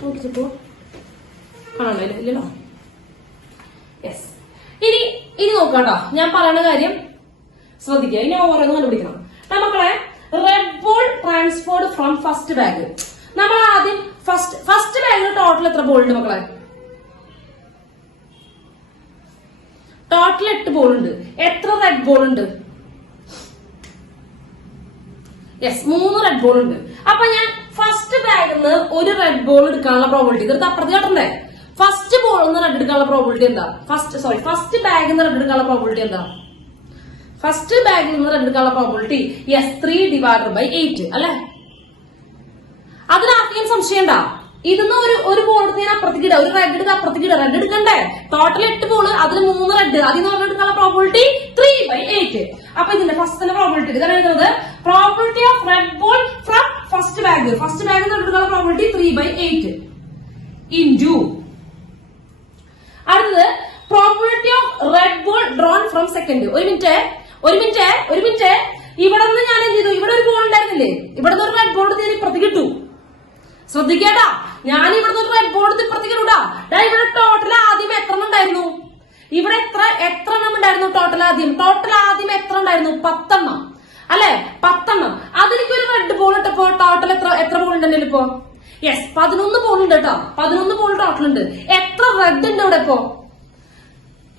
നോക്കിച്ചപ്പോ കാണാനോ ഇല്ലല്ലോ. യെസ്, ഇനി നോക്കാട്ടോ. ഞാൻ പറയുന്ന കാര്യം ശ്രദ്ധിക്കുക. ഇനി ഓരോന്ന് കണ്ടുപിടിക്കണം. മക്കളെ, red ball transferred from first bag. നമ്മൾ ആദ്യം ഫസ്റ്റ് ബാഗിൽ ടോട്ടൽ എത്ര ബോൾ ഉണ്ട് മക്കളെ? ടോട്ടൽ 8 ബോൾ ഉണ്ട്. എത്ര റെഡ് ബോൾ ഉണ്ട്? യെസ്, 3 റെഡ് ബോൾ ഉണ്ട്. അപ്പൊ ഞാൻ ഫസ്റ്റ് ബാഗിൽ നിന്ന് ഒരു റെഡ് ബോൾ എടുക്കാനുള്ള പ്രോബിലിറ്റി ഇത് അപ്പുറത്ത് കാട്ടണ്ടേ? ഫസ്റ്റ് ബോളിൽ നിന്ന് റെഡ് എടുക്കാനുള്ള പ്രോബിലിറ്റി എന്താ? ഫസ്റ്റ് ബാഗിൽ നിന്ന് റെഡ് എടുക്കാനുള്ള പ്രോബിലിറ്റി എന്താ? ഫസ്റ്റ് ബാഗിൽ നിന്ന് റെഡ് എടുക്കാനുള്ള പ്രോബിലിറ്റി യെസ് 3/8 അല്ലെ? അതിനാർക്കെങ്കിലും സംശയം ഉണ്ടാ? ഇതിന്ന് ഒരു ബോൾ എടുത്ത് ഞാൻ അപ്പുറത്തേക്ക് ഇടാം, ഒരു റെഡ് എടുത്ത് അപ്പുറത്തേക്ക് ഇടാം. റെഡ് എടുക്കണ്ടേ? ടോട്ടൽ 8 ബോൾ, അതിൽ 3 റെഡ്. അതിൽ നിന്ന് എടുക്കാനുള്ള പ്രോബിലിറ്റി 3/8. അപ്പൊ ഇതിന്റെ ഫസ്റ്റ് പ്രോബിലിറ്റി ഇതാണ് എഴുതുന്നത്. Probability of red ball from first ബാഗിൽ നിന്ന് എടുക്കാനുള്ള പ്രോബിലിറ്റി 3/8 ഇൻറ്റു അടുത്തത് probability of red ball drawn from second. ഒരു മിനിറ്റ്. ഇവിടെ നിന്ന് ഞാൻ എന്ത് ചെയ്തു? ഇവിടെ ഒരു ബോൾ ഉണ്ടായിരുന്നില്ലേ? ഇവിടെ നിന്ന് ഒരു റെഡ് ബോൾ ഞാൻ ഇപ്പുറത്തേക്ക് ഇട്ടു. ശ്രദ്ധിക്കേട്ടാ, ഞാൻ ഇവിടുന്ന് ഒരു റെഡ് ബോൾ ഇപ്പുറത്തേക്ക് ഇടാ. ഇവിടെ ടോട്ടൽ ആദ്യം എത്ര ഉണ്ടായിരുന്നു? ഇവിടെ എത്ര എണ്ണം ഉണ്ടായിരുന്നു ടോട്ടൽ ആദ്യം? ടോട്ടൽ ആദ്യം എത്ര ഉണ്ടായിരുന്നു? 10 എണ്ണം അല്ലെ? 10 എണ്ണം. അതിലേക്ക് ഒരു റെഡ് ബോൾ ഇട്ടപ്പോ ടോട്ടൽ എത്ര ബോൾ ഉണ്ടെങ്കിൽ ഇപ്പോ? യെസ്, 11 ബോൾ ഉണ്ട് കേട്ടോ. 11 ബോൾ ടോട്ടൽ ഉണ്ട്. എത്ര റെഡ് ഉണ്ട് ഇവിടെ ഇപ്പോ?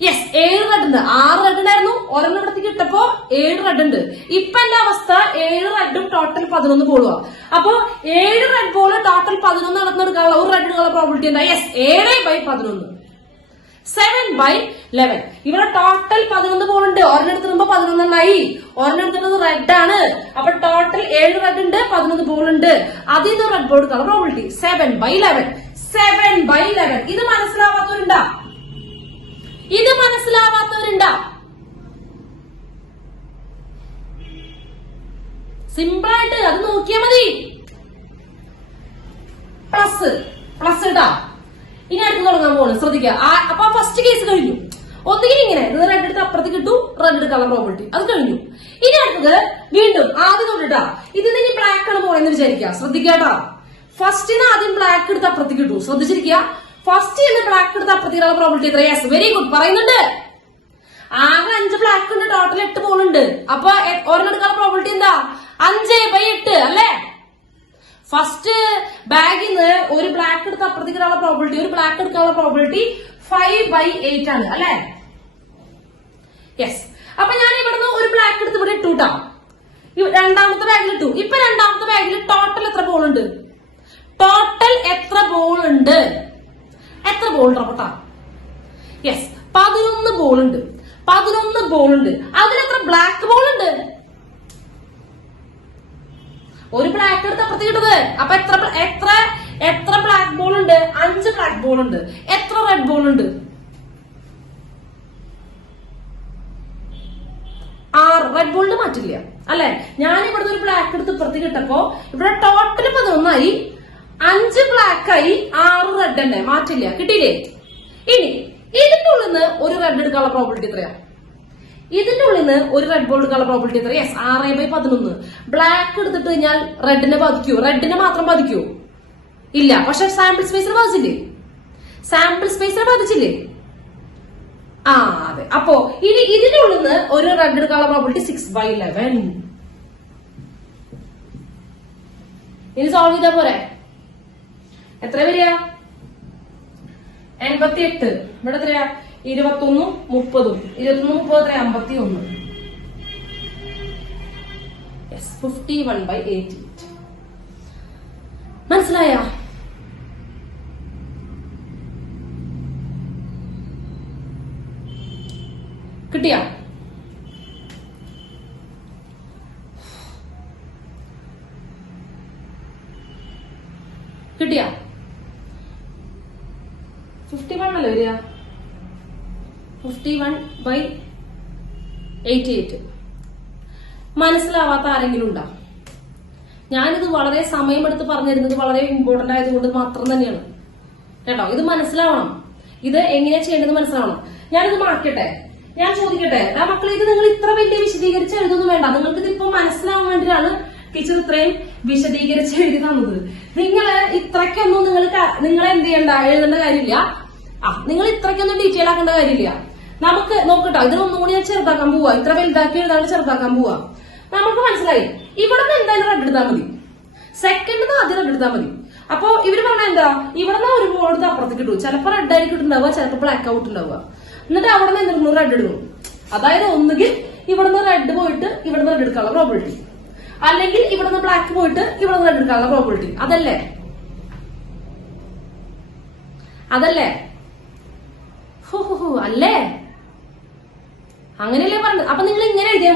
യെസ്, 7 റെഡ് ഉണ്ട്. 6 റെഡ് ഉണ്ടായിരുന്നു, ഒരെണ്ണം ഇടത്തേക്ക് ഇട്ടപ്പോ 7 റെഡ് ഉണ്ട്. ഇപ്പൊ എന്റെ അവസ്ഥ 7 റെഡും ടോട്ടൽ 11 ബോളുവാ. അപ്പൊ 7 റെഡ് ബോൾ ടോട്ടൽ 11 നടന്നെടുക്കാനുള്ള ഒരു റെഡ് എടുക്കാനുള്ള പ്രോബിലിറ്റി എന്താ? യെസ്, 7/11, 7/11. ഇവിടെ ടോട്ടൽ 11 ബോൾ ഉണ്ട്. ഒരെണ്ണം എടുത്തിടുമ്പോ 11 എണ്ണായി. ഒരെണ്ണം എടുത്തിട്ടത് റെഡ് ആണ്. അപ്പൊ ടോട്ടൽ 7 റെഡ് ഉണ്ട്, 11 ബോൾ ഉണ്ട്. അതിൽ നിന്ന് റെഡ് ബോൾ എടുക്കാനുള്ള പ്രോബിലിറ്റി 7/11. 7/11. ഇത് മനസ്സിലാവാത്തവരുണ്ടാ? ഇത് മനസ്സിലാവാത്തവരുണ്ടാ? സിമ്പിൾ ആയിട്ട് അത് നോക്കിയാൽ മതി. പ്ലസ് ഇടാ. ഇനി അടുത്ത് തുടങ്ങാൻ പോകുന്നു, ശ്രദ്ധിക്കുക. അപ്പൊ ഫസ്റ്റ് കേസ് കഴിഞ്ഞു. ഒന്നുകിൽ ഇങ്ങനെ റെഡ് എടുത്ത് അപ്പുറത്തേക്ക് ഇട്ടു, റെഡ് എടുക്കാനുള്ള പ്രോബിലിറ്റി അത് കഴിഞ്ഞു. ഇനി അടുത്തത് വീണ്ടും ആദ്യം തൊട്ടിട്ടാ. ഇതിന് ഇനി ബ്ലാക്ക് ആണ് പോയെന്ന് വിചാരിക്കുക. ശ്രദ്ധിക്കാട്ടാ, ഫസ്റ്റിന് ആദ്യം ബ്ലാക്ക് എടുത്ത് അപ്പുറത്തേക്ക് ഇട്ടു. ശ്രദ്ധിച്ചിരിക്കുക. ഫസ്റ്റ് ബ്ലാക്ക് എടുത്ത് അപ്പുറത്തേക്കുള്ള പ്രോബിലിറ്റി എത്ര? യെസ്, വെരി ഗുഡ്, പറയുന്നുണ്ട്. ആകെ 5 ബ്ലാക്ക് ഉണ്ട്, ടോട്ടൽ 8 ബോൾ ഉണ്ട്. അപ്പൊ ഒരെണ്ണം എടുക്കാനുള്ള പ്രോബിലിറ്റി എന്താ? 5/8 അല്ലേ? ഫസ്റ്റ് ബാഗിൽ നിന്ന് ഒരു ബ്ലാക്ക് എടുത്ത് അപ്പുറത്തേക്കുള്ള പ്രോബിലിറ്റി, ഒരു ബ്ലാക്ക് എടുക്കാനുള്ള പ്രോബിലിറ്റി 5/8 ആണ് അല്ലെ? യെസ്. അപ്പൊ ഞാൻ ഇവിടുന്ന് ഒരു ബ്ലാക്ക് എടുത്ത് ഇവിടെ ഇട്ടുട്ടാ. രണ്ടാമത്തെ ബാഗിൽ ഇട്ടു. ഇപ്പൊ രണ്ടാമത്തെ ബാഗിൽ ടോട്ടൽ എത്ര ബോൾ ഉണ്ട്? ടോട്ടൽ എത്ര ബോൾ ഉണ്ട്? എത്ര ബോൾ ഉണ്ട്? യെസ്, 11 ബോൾ ഉണ്ട്. 11 ബോൾ ഉണ്ട്. അതിലെത്ര ബ്ലാക്ക് ബോൾ ഉണ്ട്? ഒരു ബ്ലാക്ക് എടുത്ത് അപ്പുറത്തേക്ക് ഇട്ടത്. അപ്പൊ എത്ര ബ്ലാക്ക് ബോൾ ഉണ്ട്? 5 ബ്ലാക്ക് ബോൾ ഉണ്ട്. എത്ര റെഡ് ബോൾ ഉണ്ട്? 6. റെഡ് ബോളിന് മാറ്റില്ല അല്ലെ? ഞാൻ ഇവിടുന്ന് ഒരു ബ്ലാക്ക് എടുത്ത് ഇപ്പുറത്തേക്ക് ഇട്ടപ്പോ ഇവിടെ ടോട്ടൽ 11 5 ബ്ലാക്ക് ആയി, 6 റെഡ് തന്നെ, മാറ്റില്ല. കിട്ടിയില്ലേ? ഇനി ഇതിന്റെ ഉള്ളിൽ നിന്ന് ഒരു റെഡ് എടുക്കാനുള്ള പ്രോബിലിറ്റി എത്രയാ? ഇതിന്റെ ഉള്ളിൽ നിന്ന് ഒരു റെഡ് ബോൾ എടുക്കാനുള്ള പ്രോബിലിറ്റി എത്ര? യെസ്, 6/11. ബ്ലാക്ക് എടുത്തിട്ട് കഴിഞ്ഞാൽ റെഡിനെ ബാധിക്കൂ? റെഡിനെ മാത്രം ബാധിക്കൂ? ഇല്ല. പക്ഷെ സാമ്പിൾ സ്പേസിനെ ബാധിച്ചില്ലേ? സാമ്പിൾ സ്പേസിനെ ബാധിച്ചില്ലേ? ആ അതെ. അപ്പോ ഇനി ഇതിന്റെ ഉള്ളിൽ നിന്ന് ഒരു റെഡ് എടുക്കാനുള്ള പ്രോബിലിറ്റി 6/11. ഇനി സോൾവ് ചെയ്താ പോരെ? എത്ര വരിക? 88. ഇവിടെ എത്രയാ? 21, 30. 21, 30 എത്രയാ? 51. യെസ്, 51/88. മനസ്സിലായ? കിട്ടിയ? കിട്ടിയ? 51 അല്ലേ വരിക? 51/88. മനസ്സിലാവാത്ത ആരെങ്കിലും ഉണ്ടോ? ഞാനിത് വളരെ സമയമെടുത്ത് പറഞ്ഞിരുന്നത് വളരെ ഇമ്പോർട്ടന്റ് ആയതുകൊണ്ട് മാത്രം തന്നെയാണ് കേട്ടോ. ഇത് മനസ്സിലാവണം. ഇത് എങ്ങനെയാ ചെയ്യേണ്ടത് മനസ്സിലാവണം. ഞാനിത് മാറ്റട്ടെ. ഞാൻ ചോദിക്കട്ടെ, ആ മക്കളെ, ഇത് നിങ്ങൾ ഇത്ര വലിയ വിശദീകരിച്ച് എഴുതൊന്നും വേണ്ട. നിങ്ങൾക്ക് ഇതിപ്പോ മനസ്സിലാവാൻ വേണ്ടിയിട്ടാണ് ടീച്ചർ ഇത്രയും വിശദീകരിച്ച് എഴുതി തന്നത്. നിങ്ങള് ഇത്രയ്ക്കൊന്നും നിങ്ങൾ എന്ത് ചെയ്യണ്ട, എഴുതേണ്ട കാര്യമില്ല. നിങ്ങൾ ഇത്രയ്ക്കൊന്നും ഡീറ്റെയിൽ ആക്കേണ്ട കാര്യമില്ല. നമുക്ക് നോക്കട്ടോ, ഇതിനൊന്നും കൂടി ഞാൻ ചെറുതാക്കാൻ പോവാ. ഇത്ര വലുതാക്കി എഴുതാണ്ട് ചെറുതാക്കാൻ പോവാ. നമുക്ക് മനസ്സിലായി. ഇവിടെ നിന്ന് എന്തായാലും റെഡ് എടുത്താൽ മതി. സെക്കൻഡ് ആദ്യം റെഡ് എടുത്താൽ മതി. അപ്പൊ ഇവര് പറഞ്ഞ എന്താ, ഇവിടെ നിന്ന് ഒരു ബോൾ എടുത്ത് അപ്പുറത്തേക്ക് ഇട്ടു. ചിലപ്പോൾ റെഡ് ആയിരിക്കും ഇട്ടുണ്ടാവുക, ചിലപ്പോൾ ബ്ലാക്ക് ഔട്ട് ഉണ്ടാവുക. എന്നിട്ട് അവിടെ നിന്ന് എന്തെങ്കിലും റെഡ് ഇടുന്നു. അതായത് ഒന്നുകിൽ ഇവിടുന്ന് റെഡ് പോയിട്ട് ഇവിടുന്ന് റെഡ് എടുക്കാനുള്ള പ്രോബിലിറ്റി, അല്ലെങ്കിൽ ഇവിടുന്ന് ബ്ലാക്ക് പോയിട്ട് ഇവിടുന്ന് റെഡ് എടുക്കാനുള്ള പ്രോബിലിറ്റി. അതല്ലേ? അല്ലേ? അങ്ങനെയല്ലേ പറഞ്ഞത്. അപ്പൊ നിങ്ങൾ ഇങ്ങനെ എഴുതിയാൽ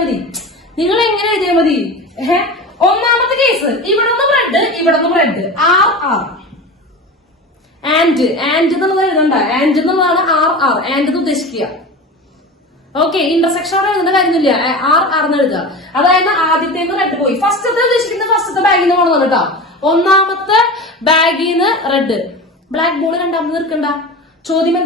മതി. ഒന്നാമത്തെ കേസ്, ഇവിടുന്ന് ബ്രെഡ്, ഇവിടുന്ന് ബ്രെഡ്, RR. ആൻഡ് എന്നുള്ളത് എഴുതണ്ട. ആൻഡ് എന്നുള്ളതാണ് RR. ആൻഡ് എന്ന് ഉദ്ദേശിക്കുക. ഓക്കെ, ഇന്റർസെക്ഷൻ എഴുതേണ്ട കാര്യമില്ല. RR എന്ന് എഴുതുക. അതായത് ആദ്യത്തേക്ക് റെഡ് പോയി. ഫസ്റ്റത്തെ ഉദ്ദേശിക്കുന്നത് ഫസ്റ്റത്തെ ബാഗിൽ നിന്ന് പോകണം കേട്ടോ. ഒന്നാമത്തെ ബാഗിൽ നിന്ന് റെഡ്. ബ്ലാക്ക് ബോൾ രണ്ടാമത് നിൽക്കണ്ട. ചോദ്യം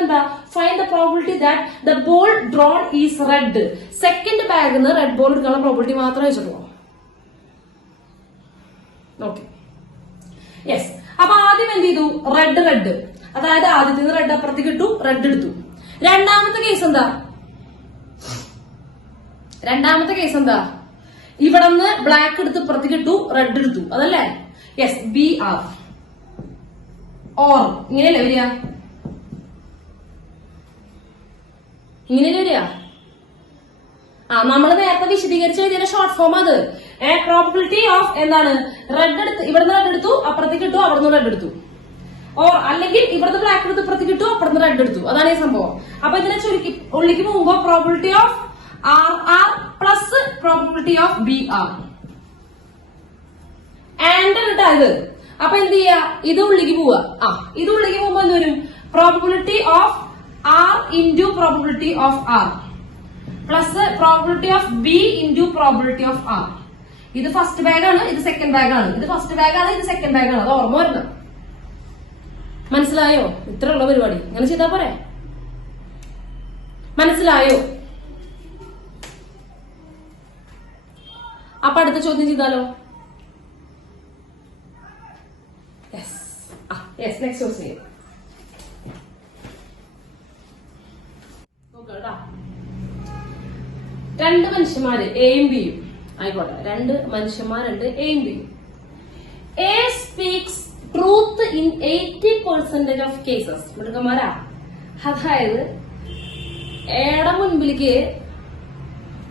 എന്താ? Find the probability that the ball drawn is red. Second ബാഗിൽ നിന്ന് റെഡ് ബോൾ എടുക്കാനുള്ള പ്രോബിലിറ്റി മാത്രമേ വെച്ചിട്ടുള്ളൂ. Okay, yes. അപ്പൊ ആദ്യം എന്ത് ചെയ്തു? റെഡ്, അതായത് ആദ്യത്തെ റെഡ് അപ്പുറത്തേക്ക് ഇട്ടു, റെഡ് എടുത്തു. രണ്ടാമത്തെ കേസ് എന്താ? ഇവിടെ നിന്ന് ബ്ലാക്ക് എടുത്ത് ഇപ്പുറത്തേക്ക് ഇട്ടു, റെഡ് എടുത്തു. അതല്ലേ? Yes, BR. ഓർ ഇങ്ങനെയല്ലേ വരിക? ഇങ്ങനെയല്ലേ വരിക? നമ്മൾ നേരത്തെ വിശദീകരിച്ച ഇതിന്റെ ഷോർട്ട് ഫോം അത്. പ്രോബബിലിറ്റി ഓഫ് എന്താണ്? റെഡ് എടുത്ത് ഇവിടുന്ന് റെഡ് എടുത്തു, അപ്പുറത്തേക്ക് ഇട്ടു, അവിടുന്ന് റെഡ് എടുത്തു. ഓർ അല്ലെങ്കിൽ ഇവിടുന്ന് ബ്ലാക്ക് എടുത്ത് ഇപ്പുറത്തേക്ക് ഇട്ടു, അപ്പുറത്ത് റെഡ് എടുത്തു. അതാണ് ഈ സംഭവം. അപ്പൊ ഇതിനെ ഉള്ളിലേക്ക് പോകുമ്പോ probability of RR plus probability of BR and ഇട്ടായത്. അപ്പൊ എന്ത് ചെയ്യാ? ഇത് ഉള്ളിലേക്ക് പോവുക. ഇത് ഉള്ളിലേക്ക് പോകുമ്പോ എന്ത് വരും? Probability of R into probability of R plus probability of B into probability of R. ഇത് ഫസ്റ്റ് ബാഗ് ആണ്, ഇത് സെക്കൻഡ് ബാഗ് ആണ്. ഇത് ഫസ്റ്റ് ബാഗ് ആണ്, ഇത് സെക്കൻഡ് ബാഗ് ആണ്. അത് ഓർമ്മ വരണം. മനസ്സിലായോ? ഇത്രയുള്ള പരിപാടി അങ്ങനെ ചെയ്താ പോരെ? മനസ്സിലായോ? അപ്പൊ അടുത്ത ചോദ്യം ചെയ്താലോ? നെക്സ്റ്റ് ചോദ്യം നോക്കട്ടാ. രണ്ട് മനുഷ്യന്മാര് എയും ബിയും ആയിക്കോട്ടെ. രണ്ട് മനുഷ്യന്മാരുണ്ട്, എയും ബിയും. A speaks truth in 80% of cases. മിടുക്കന്മാരാ. അതായത് എയുടെ മുൻപിലേക്ക്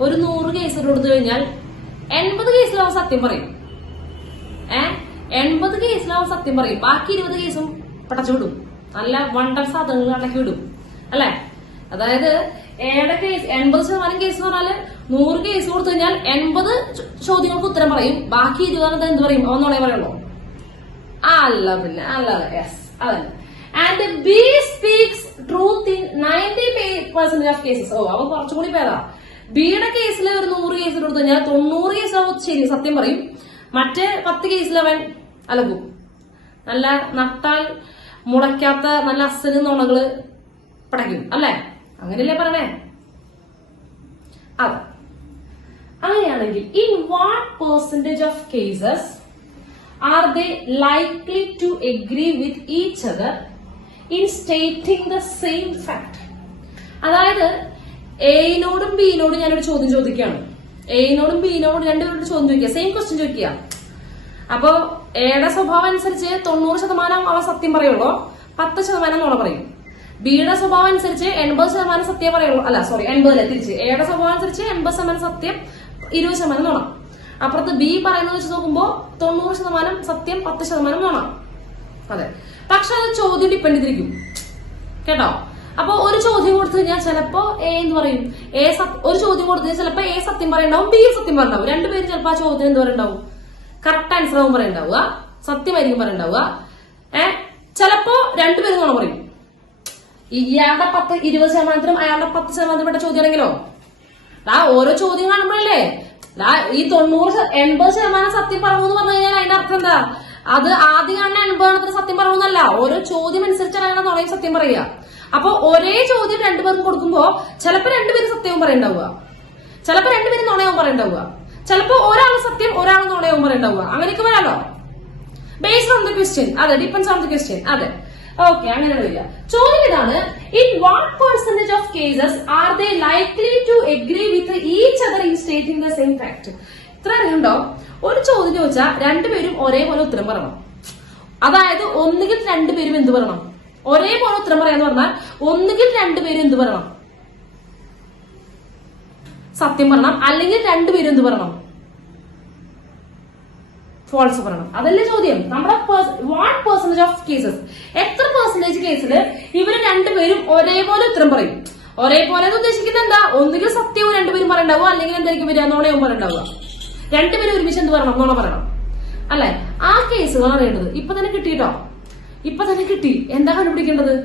ഒരു 100 കേസ് കൊടുത്തു കഴിഞ്ഞാൽ 80 കേസിൽ അവൻ സത്യം പറയും. 80 കേസിൽ അവൻ സത്യം പറയും. ബാക്കി 20 കേസും പടച്ചുവിടും. നല്ല വണ്ടർ സാധനങ്ങൾ അടക്കി വിടും. അല്ലെ? അതായത് ഏടെ കേസ് 80% കേസ് എന്ന് പറഞ്ഞാല് 100 കേസ് കൊടുത്തു കഴിഞ്ഞാൽ 80 ചോദ്യങ്ങൾക്ക് ഉത്തരം പറയും. ബാക്കി 20 എന്ത് പറയും? ഒന്നോളെ പറയുള്ളൂ. അല്ല പിന്നെ അല്ലാതെ. യെസ്, അതന്നെ. And B speaks truth in 90% of cases. അവൻ കുറച്ചുകൂടി പേരാ. ബിയുടെ കേസിൽ ഒരു 100 കേസ് കൊടുത്തു കഴിഞ്ഞാൽ 90 കേസ് അവൻ ശരി സത്യം പറയും. മറ്റേ 10 കേസിൽ അവൻ അലകും. നല്ല നട്ടാൽ മുളയ്ക്കാത്ത നല്ല അസല് നുണകള് പടയ്ക്കും. അല്ലെ? അങ്ങനെയല്ലേ പറയണേ? അതെ. അങ്ങനെയാണെങ്കിൽ in what percentage of cases are they likely to agree with each other in stating the same fact? അതായത് എയിനോടും ബിയിനോടും ഞാനൊരു ചോദ്യം ചോദിക്കുകയാണ്. എയിനോടും ബിയിനോടും രണ്ടുപേരോട് ചോദ്യം ചോദിക്കുക. സെയിം ക്വസ്റ്റ്യൻ ചോദിക്കുക. അപ്പൊ എയുടെ സ്വഭാവം അനുസരിച്ച് 90% അവൻ സത്യം പറയുള്ളൂ, 10% നുണ പറയും. ബിയുടെ സ്വഭാവം അനുസരിച്ച് 80% സത്യം പറയുള്ളൂ. അല്ല സോറി, 80 തിരിച്ച്. എയുടെ സ്വഭാവം അനുസരിച്ച് 80% സത്യം, 20% നുണ. അപ്പുറത്ത് ബി പറയുന്നത് വെച്ച് നോക്കുമ്പോ 90% സത്യം, 10% നുണ. അതെ. പക്ഷെ അത് ചോദ്യം ഡിപ്പെൻഡ് ചെയ്തിരിക്കും. കേട്ടോ? അപ്പൊ ഒരു ചോദ്യം കൊടുത്തു കഴിഞ്ഞാൽ ചിലപ്പോ എ എന്ന് പറയും. ഒരു ചോദ്യം കൊടുത്തു കഴിഞ്ഞാൽ ചിലപ്പോ എ സത്യം പറയണ്ടാവും, ബി സത്യം പറയണ്ടാവും. രണ്ടുപേരും ചിലപ്പോ ആ ചോദ്യം എന്ത് പറയണ്ടാവും? കറക്റ്റ് ആൻസർ ആവും പറയണ്ടാവുക, സത്യമായിരിക്കും പറയണ്ടാവുക. ചിലപ്പോ രണ്ടുപേരും നുണ പറയും. ഇയാളുടെ 20% അയാളുടെ 10% പെട്ട ചോദ്യമാണെങ്കിലോ ഓരോ ചോദ്യം കാണുമ്പോഴല്ലേ ഈ 80% സത്യം പറഞ്ഞു എന്ന് പറഞ്ഞു കഴിഞ്ഞാൽ അതിന്റെ അർത്ഥം എന്താ? അത് ആദ്യം കാണുന്ന 80% സത്യം പറയുന്നല്ല, ഓരോ ചോദ്യം അനുസരിച്ചാണ് അയാളെ നുണയും സത്യം പറയുക. അപ്പൊ ഒരേ ചോദ്യം രണ്ടുപേർക്കും കൊടുക്കുമ്പോ ചിലപ്പോ രണ്ടുപേരും സത്യവും പറയണ്ടാവുക, ചിലപ്പോ രണ്ടുപേരും നുണയവും പറയണ്ടാവുക, ചിലപ്പോ ഒരാൾ സത്യം ഒരാൾ നുണയവും പറയണ്ടാവുക. അങ്ങനെയൊക്കെ വരാലോ, ബേസ്ഡ് ഓൺ ദ ക്വസ്റ്റ്യൻ. അതെ, ഡിപ്പെൻഡ്സ് ഓൺ ദ ക്വസ്റ്റ്യൻ. അതെ, ഓക്കെ, അങ്ങനെയാണ് വരിക. ചോദ്യം ഇതാണ്, in what percentage of cases are they likely to agree with each other in stating the same fact? ഇത്ര അറിയുണ്ടോ? ഒരു ചോദ്യം ചോദിച്ചാൽ രണ്ടുപേരും ഒരേപോലെ ഉത്തരം പറയണം. അതായത് ഒന്നുകിൽ രണ്ടുപേരും എന്ത് പറയണം? ഒരേപോലെ ഉത്തരം പറയാന്ന് പറഞ്ഞാൽ ഒന്നുകിൽ രണ്ടുപേരും എന്ത് പറയണം? സത്യം പറയണം, അല്ലെങ്കിൽ രണ്ടുപേരും എന്ത് പറയണം? ഫോൾസ് പറയണം. അതല്ലേ ചോദ്യം. നമ്മുടെ വാട്ട് പെർസെന്റേജ് ഓഫ് കേസസ്, എത്ര പെർസെന്റേജ് കേസിൽ ഇവര് രണ്ടുപേരും ഒരേപോലെ ഉത്തരം പറയും? ഒരേപോലെ ഉദ്ദേശിക്കുന്നത് എന്താ? ഒന്നുകിൽ സത്യവും രണ്ടുപേരും പറയണ്ടാവുക, അല്ലെങ്കിൽ എന്തായിരിക്കും വരിക? നുണയും പറയണ്ടാവുക. രണ്ടുപേരും ഒരുമിച്ച് എന്ത് പറയണം? നുണ പറയണം. അല്ലെ? ആ കേസുകൾ അറിയേണ്ടത് ഇപ്പൊ തന്നെ കിട്ടിട്ടോ, ഇപ്പൊ തന്നെ കിട്ടി. എന്താ കണ്ടുപിടിക്കേണ്ടത്?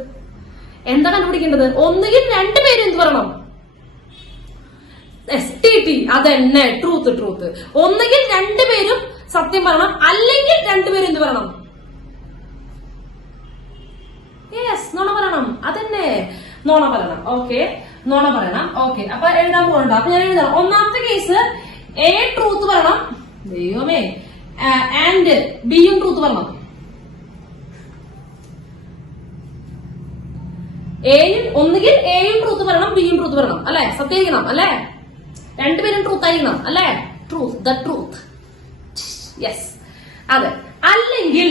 ഒന്നുകിൽ രണ്ടുപേരും എന്ത് പറയണം? STT, അതന്നെ, ട്രൂത്ത്. ഒന്നുകിൽ രണ്ടുപേരും സത്യം പറയണം, അല്ലെങ്കിൽ രണ്ടുപേരും എന്ത് പറയണം? യെസ്, നുണ പറയണം. അതന്നെ, നുണ പറയണം. ഓക്കെ, നുണ പറയണം. ഓക്കെ, അപ്പൊ എഴുതാൻ പോകണ്ട. അപ്പൊ ഞാൻ എഴുതണം. ഒന്നാമത്തെ കേസ് എ ട്രൂത്ത് പറയണം, ദൈവമേ, ആൻഡ് ബിയും ട്രൂത്ത് പറയണം. ഒന്നുകിൽ എയും ട്രൂത്ത് പറയണം, ബിയും ട്രൂത്ത് പറയണം അല്ലെ, സത്യമായിരിക്കണം അല്ലെ, രണ്ടുപേരും ട്രൂത്ത് ആയിരിക്കണം അല്ലെ, ട്രൂത്ത് യെസ് അതെ. അല്ലെങ്കിൽ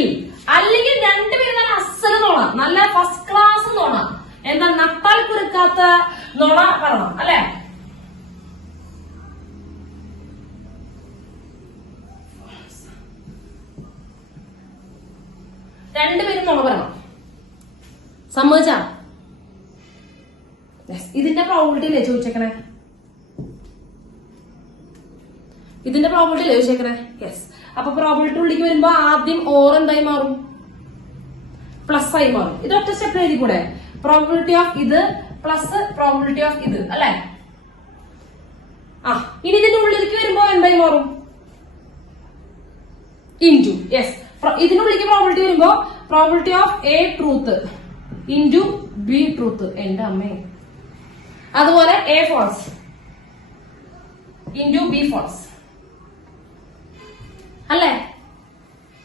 രണ്ടുപേരും നല്ല അസല് നോണ, നല്ല ഫസ്റ്റ് ക്ലാസ് നോണ, എന്താ നട്ടാൽ കുറുക്കാത്ത നോണ പറയണം അല്ലെ. രണ്ടുപേരും നോണ പറയണം, സമ്മതിച്ചാ? ഇതിന്റെ പ്രോബിലിറ്റി അല്ലേ ചോദിച്ചേക്കണേ, ഇതിന്റെ പ്രോബിലിറ്റി അല്ലേ ചോദിച്ചേക്കണേ? യെസ്. അപ്പൊ പ്രോബിലിറ്റി ഉള്ളിലേക്ക് വരുമ്പോ ആദ്യം ഓർ എന്തായി മാറും? പ്ലസ് ആയി മാറും. ഇത് ഒറ്റ സ്റ്റെപ്പ് എഴുതി കൂടെ, പ്രോബിലിറ്റി ഓഫ് ഇത് പ്ലസ് പ്രോബിലിറ്റി ഓഫ് ഇത് അല്ലെ. ഇനി ഇതിന്റെ ഉള്ളിലേക്ക് വരുമ്പോ എന്തായി മാറും? ഇൻറ്റു. യെസ്. ഇതിനുള്ളിലേക്ക് പ്രോബിലിറ്റി വരുമ്പോ probability of A truth into B truth. എന്റെ അമ്മേ. അതുപോലെ A false into B false അല്ലെ.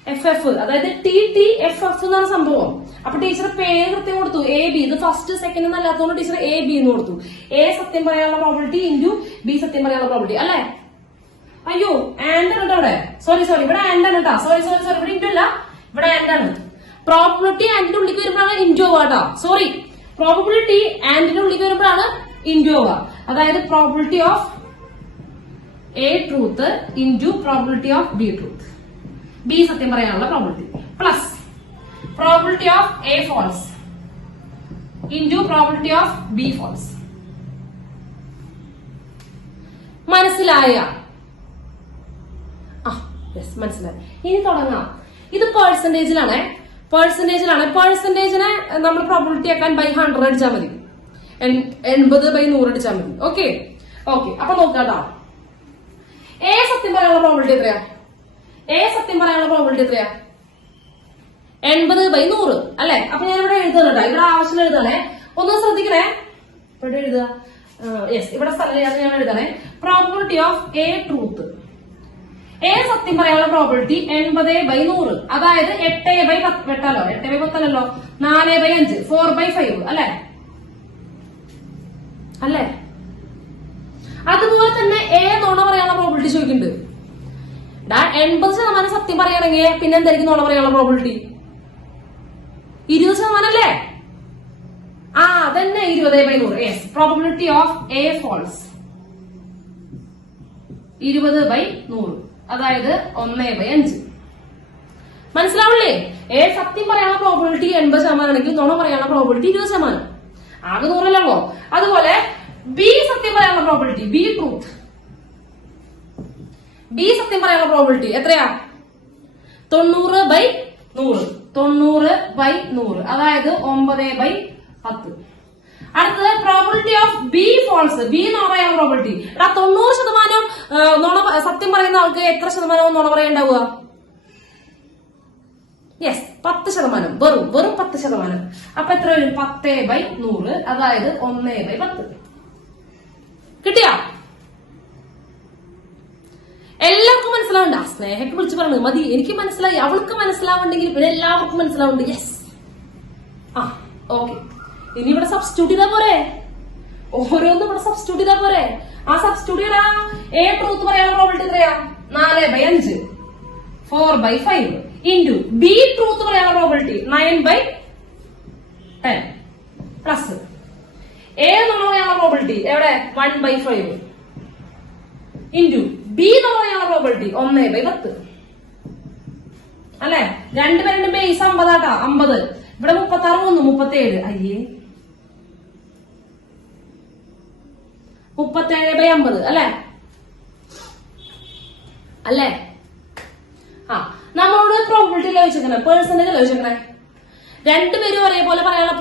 FF, അതായത് TTFF എന്നാണ് സംഭവം. അപ്പൊ ടീച്ചർ പേര് കൃത്യം കൊടുത്തു, AB. ഇത് ഫസ്റ്റ് സെക്കൻഡ് എന്നല്ലാത്തതുകൊണ്ട് ടീച്ചർ AB എന്ന് കൊടുത്തു. A സത്യം പറയാനുള്ള പ്രോബിലിറ്റി ഇൻറ്റു B സത്യം പറയാനുള്ള പ്രോബിലിറ്റി അല്ലെ. അയ്യോ ആൻഡ് ആണ് അവിടെ, സോറി ഇവിടെ ആൻഡ് ആണ് കേട്ടോ, സോറി ഇവിടെ ഇൻറ്റു അല്ല, ഇവിടെ ആൻഡ് ആണ്. പ്രോബിലിറ്റി ആൻഡിന്റെ ഉള്ളിലേക്ക് വരുമ്പോഴാണ് ഇൻറ്റു ആവാ, സോറി, പ്രോബിലിറ്റി ആൻഡിന്റെ ഉള്ളിലേക്ക് വരുമ്പോഴാണ് ഇൻറ്റു ആവുക. അതായത് probability of A truth into probability of B truth, B സത്യം പറയാനുള്ള probability, plus probability of A false into probability of B false. മനസ്സിലായ? മനസ്സിലായി. ഇനി തുടങ്ങാം. ഇത് പേഴ്സന്റേജിലാണ്. പേഴ്സന്റേജിനെ നമ്മൾ പ്രോബിലിറ്റി ആക്കാൻ ബൈ 100 അടിച്ചാൽ മതി, 80/100 അടിച്ചാൽ മതി. ഓക്കെ. അപ്പൊ നോക്കാട്ടോ, എ സത്യം പറയാനുള്ള പ്രോബിലിറ്റി എത്രയാ? 80/100 അല്ലെ. അപ്പൊ ഞാൻ ഇവിടെ എഴുതുന്നുണ്ടോ, ഇവിടെ ആവശ്യം എഴുതണേ, ഒന്ന് ശ്രദ്ധിക്കണേ. ഇവിടെ എഴുതുക, യെസ്, ഇവിടെ സ്ഥലം ഞാൻ എഴുതണേ. Probability of A truth, A സത്യം പറയാനുള്ള പ്രോബിലിറ്റി 80/100, അതായത് 8/10 വെട്ടാലോ, 8/10 അല്ലല്ലോ, 4/5, 4/5 അല്ലെ. അതുപോലെ തന്നെ എ നോണ പറയാനുള്ള പ്രോബിലിറ്റി ചോദിക്കുന്നുണ്ട്. 80% സത്യം പറയുകയാണെങ്കിൽ പിന്നെ എന്തായിരിക്കും നോണ പറയാനുള്ള പ്രോബിലിറ്റി? 20% അല്ലേ? അതന്നെ 20/100. Yes. Probability of A false 20/100, അതായത് 1/5. മനസ്സിലാവില്ലേ? എ സത്യം പറയാനുള്ള പ്രോബിലിറ്റി 80% ആണെങ്കിൽ നോണ പറയാനുള്ള പ്രോബിലിറ്റി 20%. ആകെ 100 അതുപോലെ ബി സത്യം പറയാനുള്ള പ്രോബിലിറ്റി, ബി ട്രൂത്ത്, ബി സത്യം പറയാനുള്ള പ്രോബിലിറ്റി എത്രയാ? 90/100, അതായത് 9/10. അടുത്തത് probability of B false, B നോണ പറയാനുള്ള പ്രോബിലിറ്റി. 90% നോണ സത്യം പറയുന്ന ആൾക്ക് എത്ര ശതമാനവും നോണ പറയാണ്ടാവുക? യെസ്, 10%, വെറും 10%. അപ്പൊ എത്ര വരും? 10/100, അതായത് 1/10. കിട്ടിയാ? എല്ലാവർക്കും മനസ്സിലാവണ്ട? സ്നേഹക്ക് വിളിച്ച് പറഞ്ഞത് മതി, എനിക്ക് മനസ്സിലായി, അവൾക്ക് മനസ്സിലാവുണ്ടെങ്കിൽ പിന്നെ എല്ലാവർക്കും മനസ്സിലാവുന്നുണ്ട്. യെസ്. ഓക്കെ. ഇനി ഇവിടെ സബ്സ്റ്റിറ്റ്യൂട്ട് ചെയ്താ പോരെ, ഓരോന്നും ഇവിടെ സബ്സ്റ്റിറ്റ്യൂട്ട് ചെയ്താ പോരെ. ആ സബ്സ്റ്റിറ്റ്യൂട്ട് ചെയ്താ എ ട്രൂത്ത് പറയാനുള്ള പ്രോബിലിറ്റി എത്രയാ? 4/5, 4/5 ഇൻറ്റു ബി ട്രൂത്ത് പറയാനുള്ള പ്രോബിലിറ്റി 9/10 പ്ലസ് എ എന്ന് പറയാനുള്ള പ്രോബിലിറ്റി എവിടെ? 1/5 ഇൻറ്റു ബി എന്ന് പറയാനുള്ള പ്രോബിലിറ്റി 1/10 അല്ലെ. രണ്ടുപേരുടെ ബേസ് 50 ആട്ടാ, 50. ഇവിടെ 36 വന്നു, 37. അയ്യേ, 37/50 അല്ലേ? നമ്മളോട് പ്രോബിലിറ്റി ചോദിച്ചേക്കണേ, പേഴ്സന്റേജ് ചോദിച്ചേക്കണേ. രണ്ടുപേരും ഒരേപോലെ പറയാനുള്ള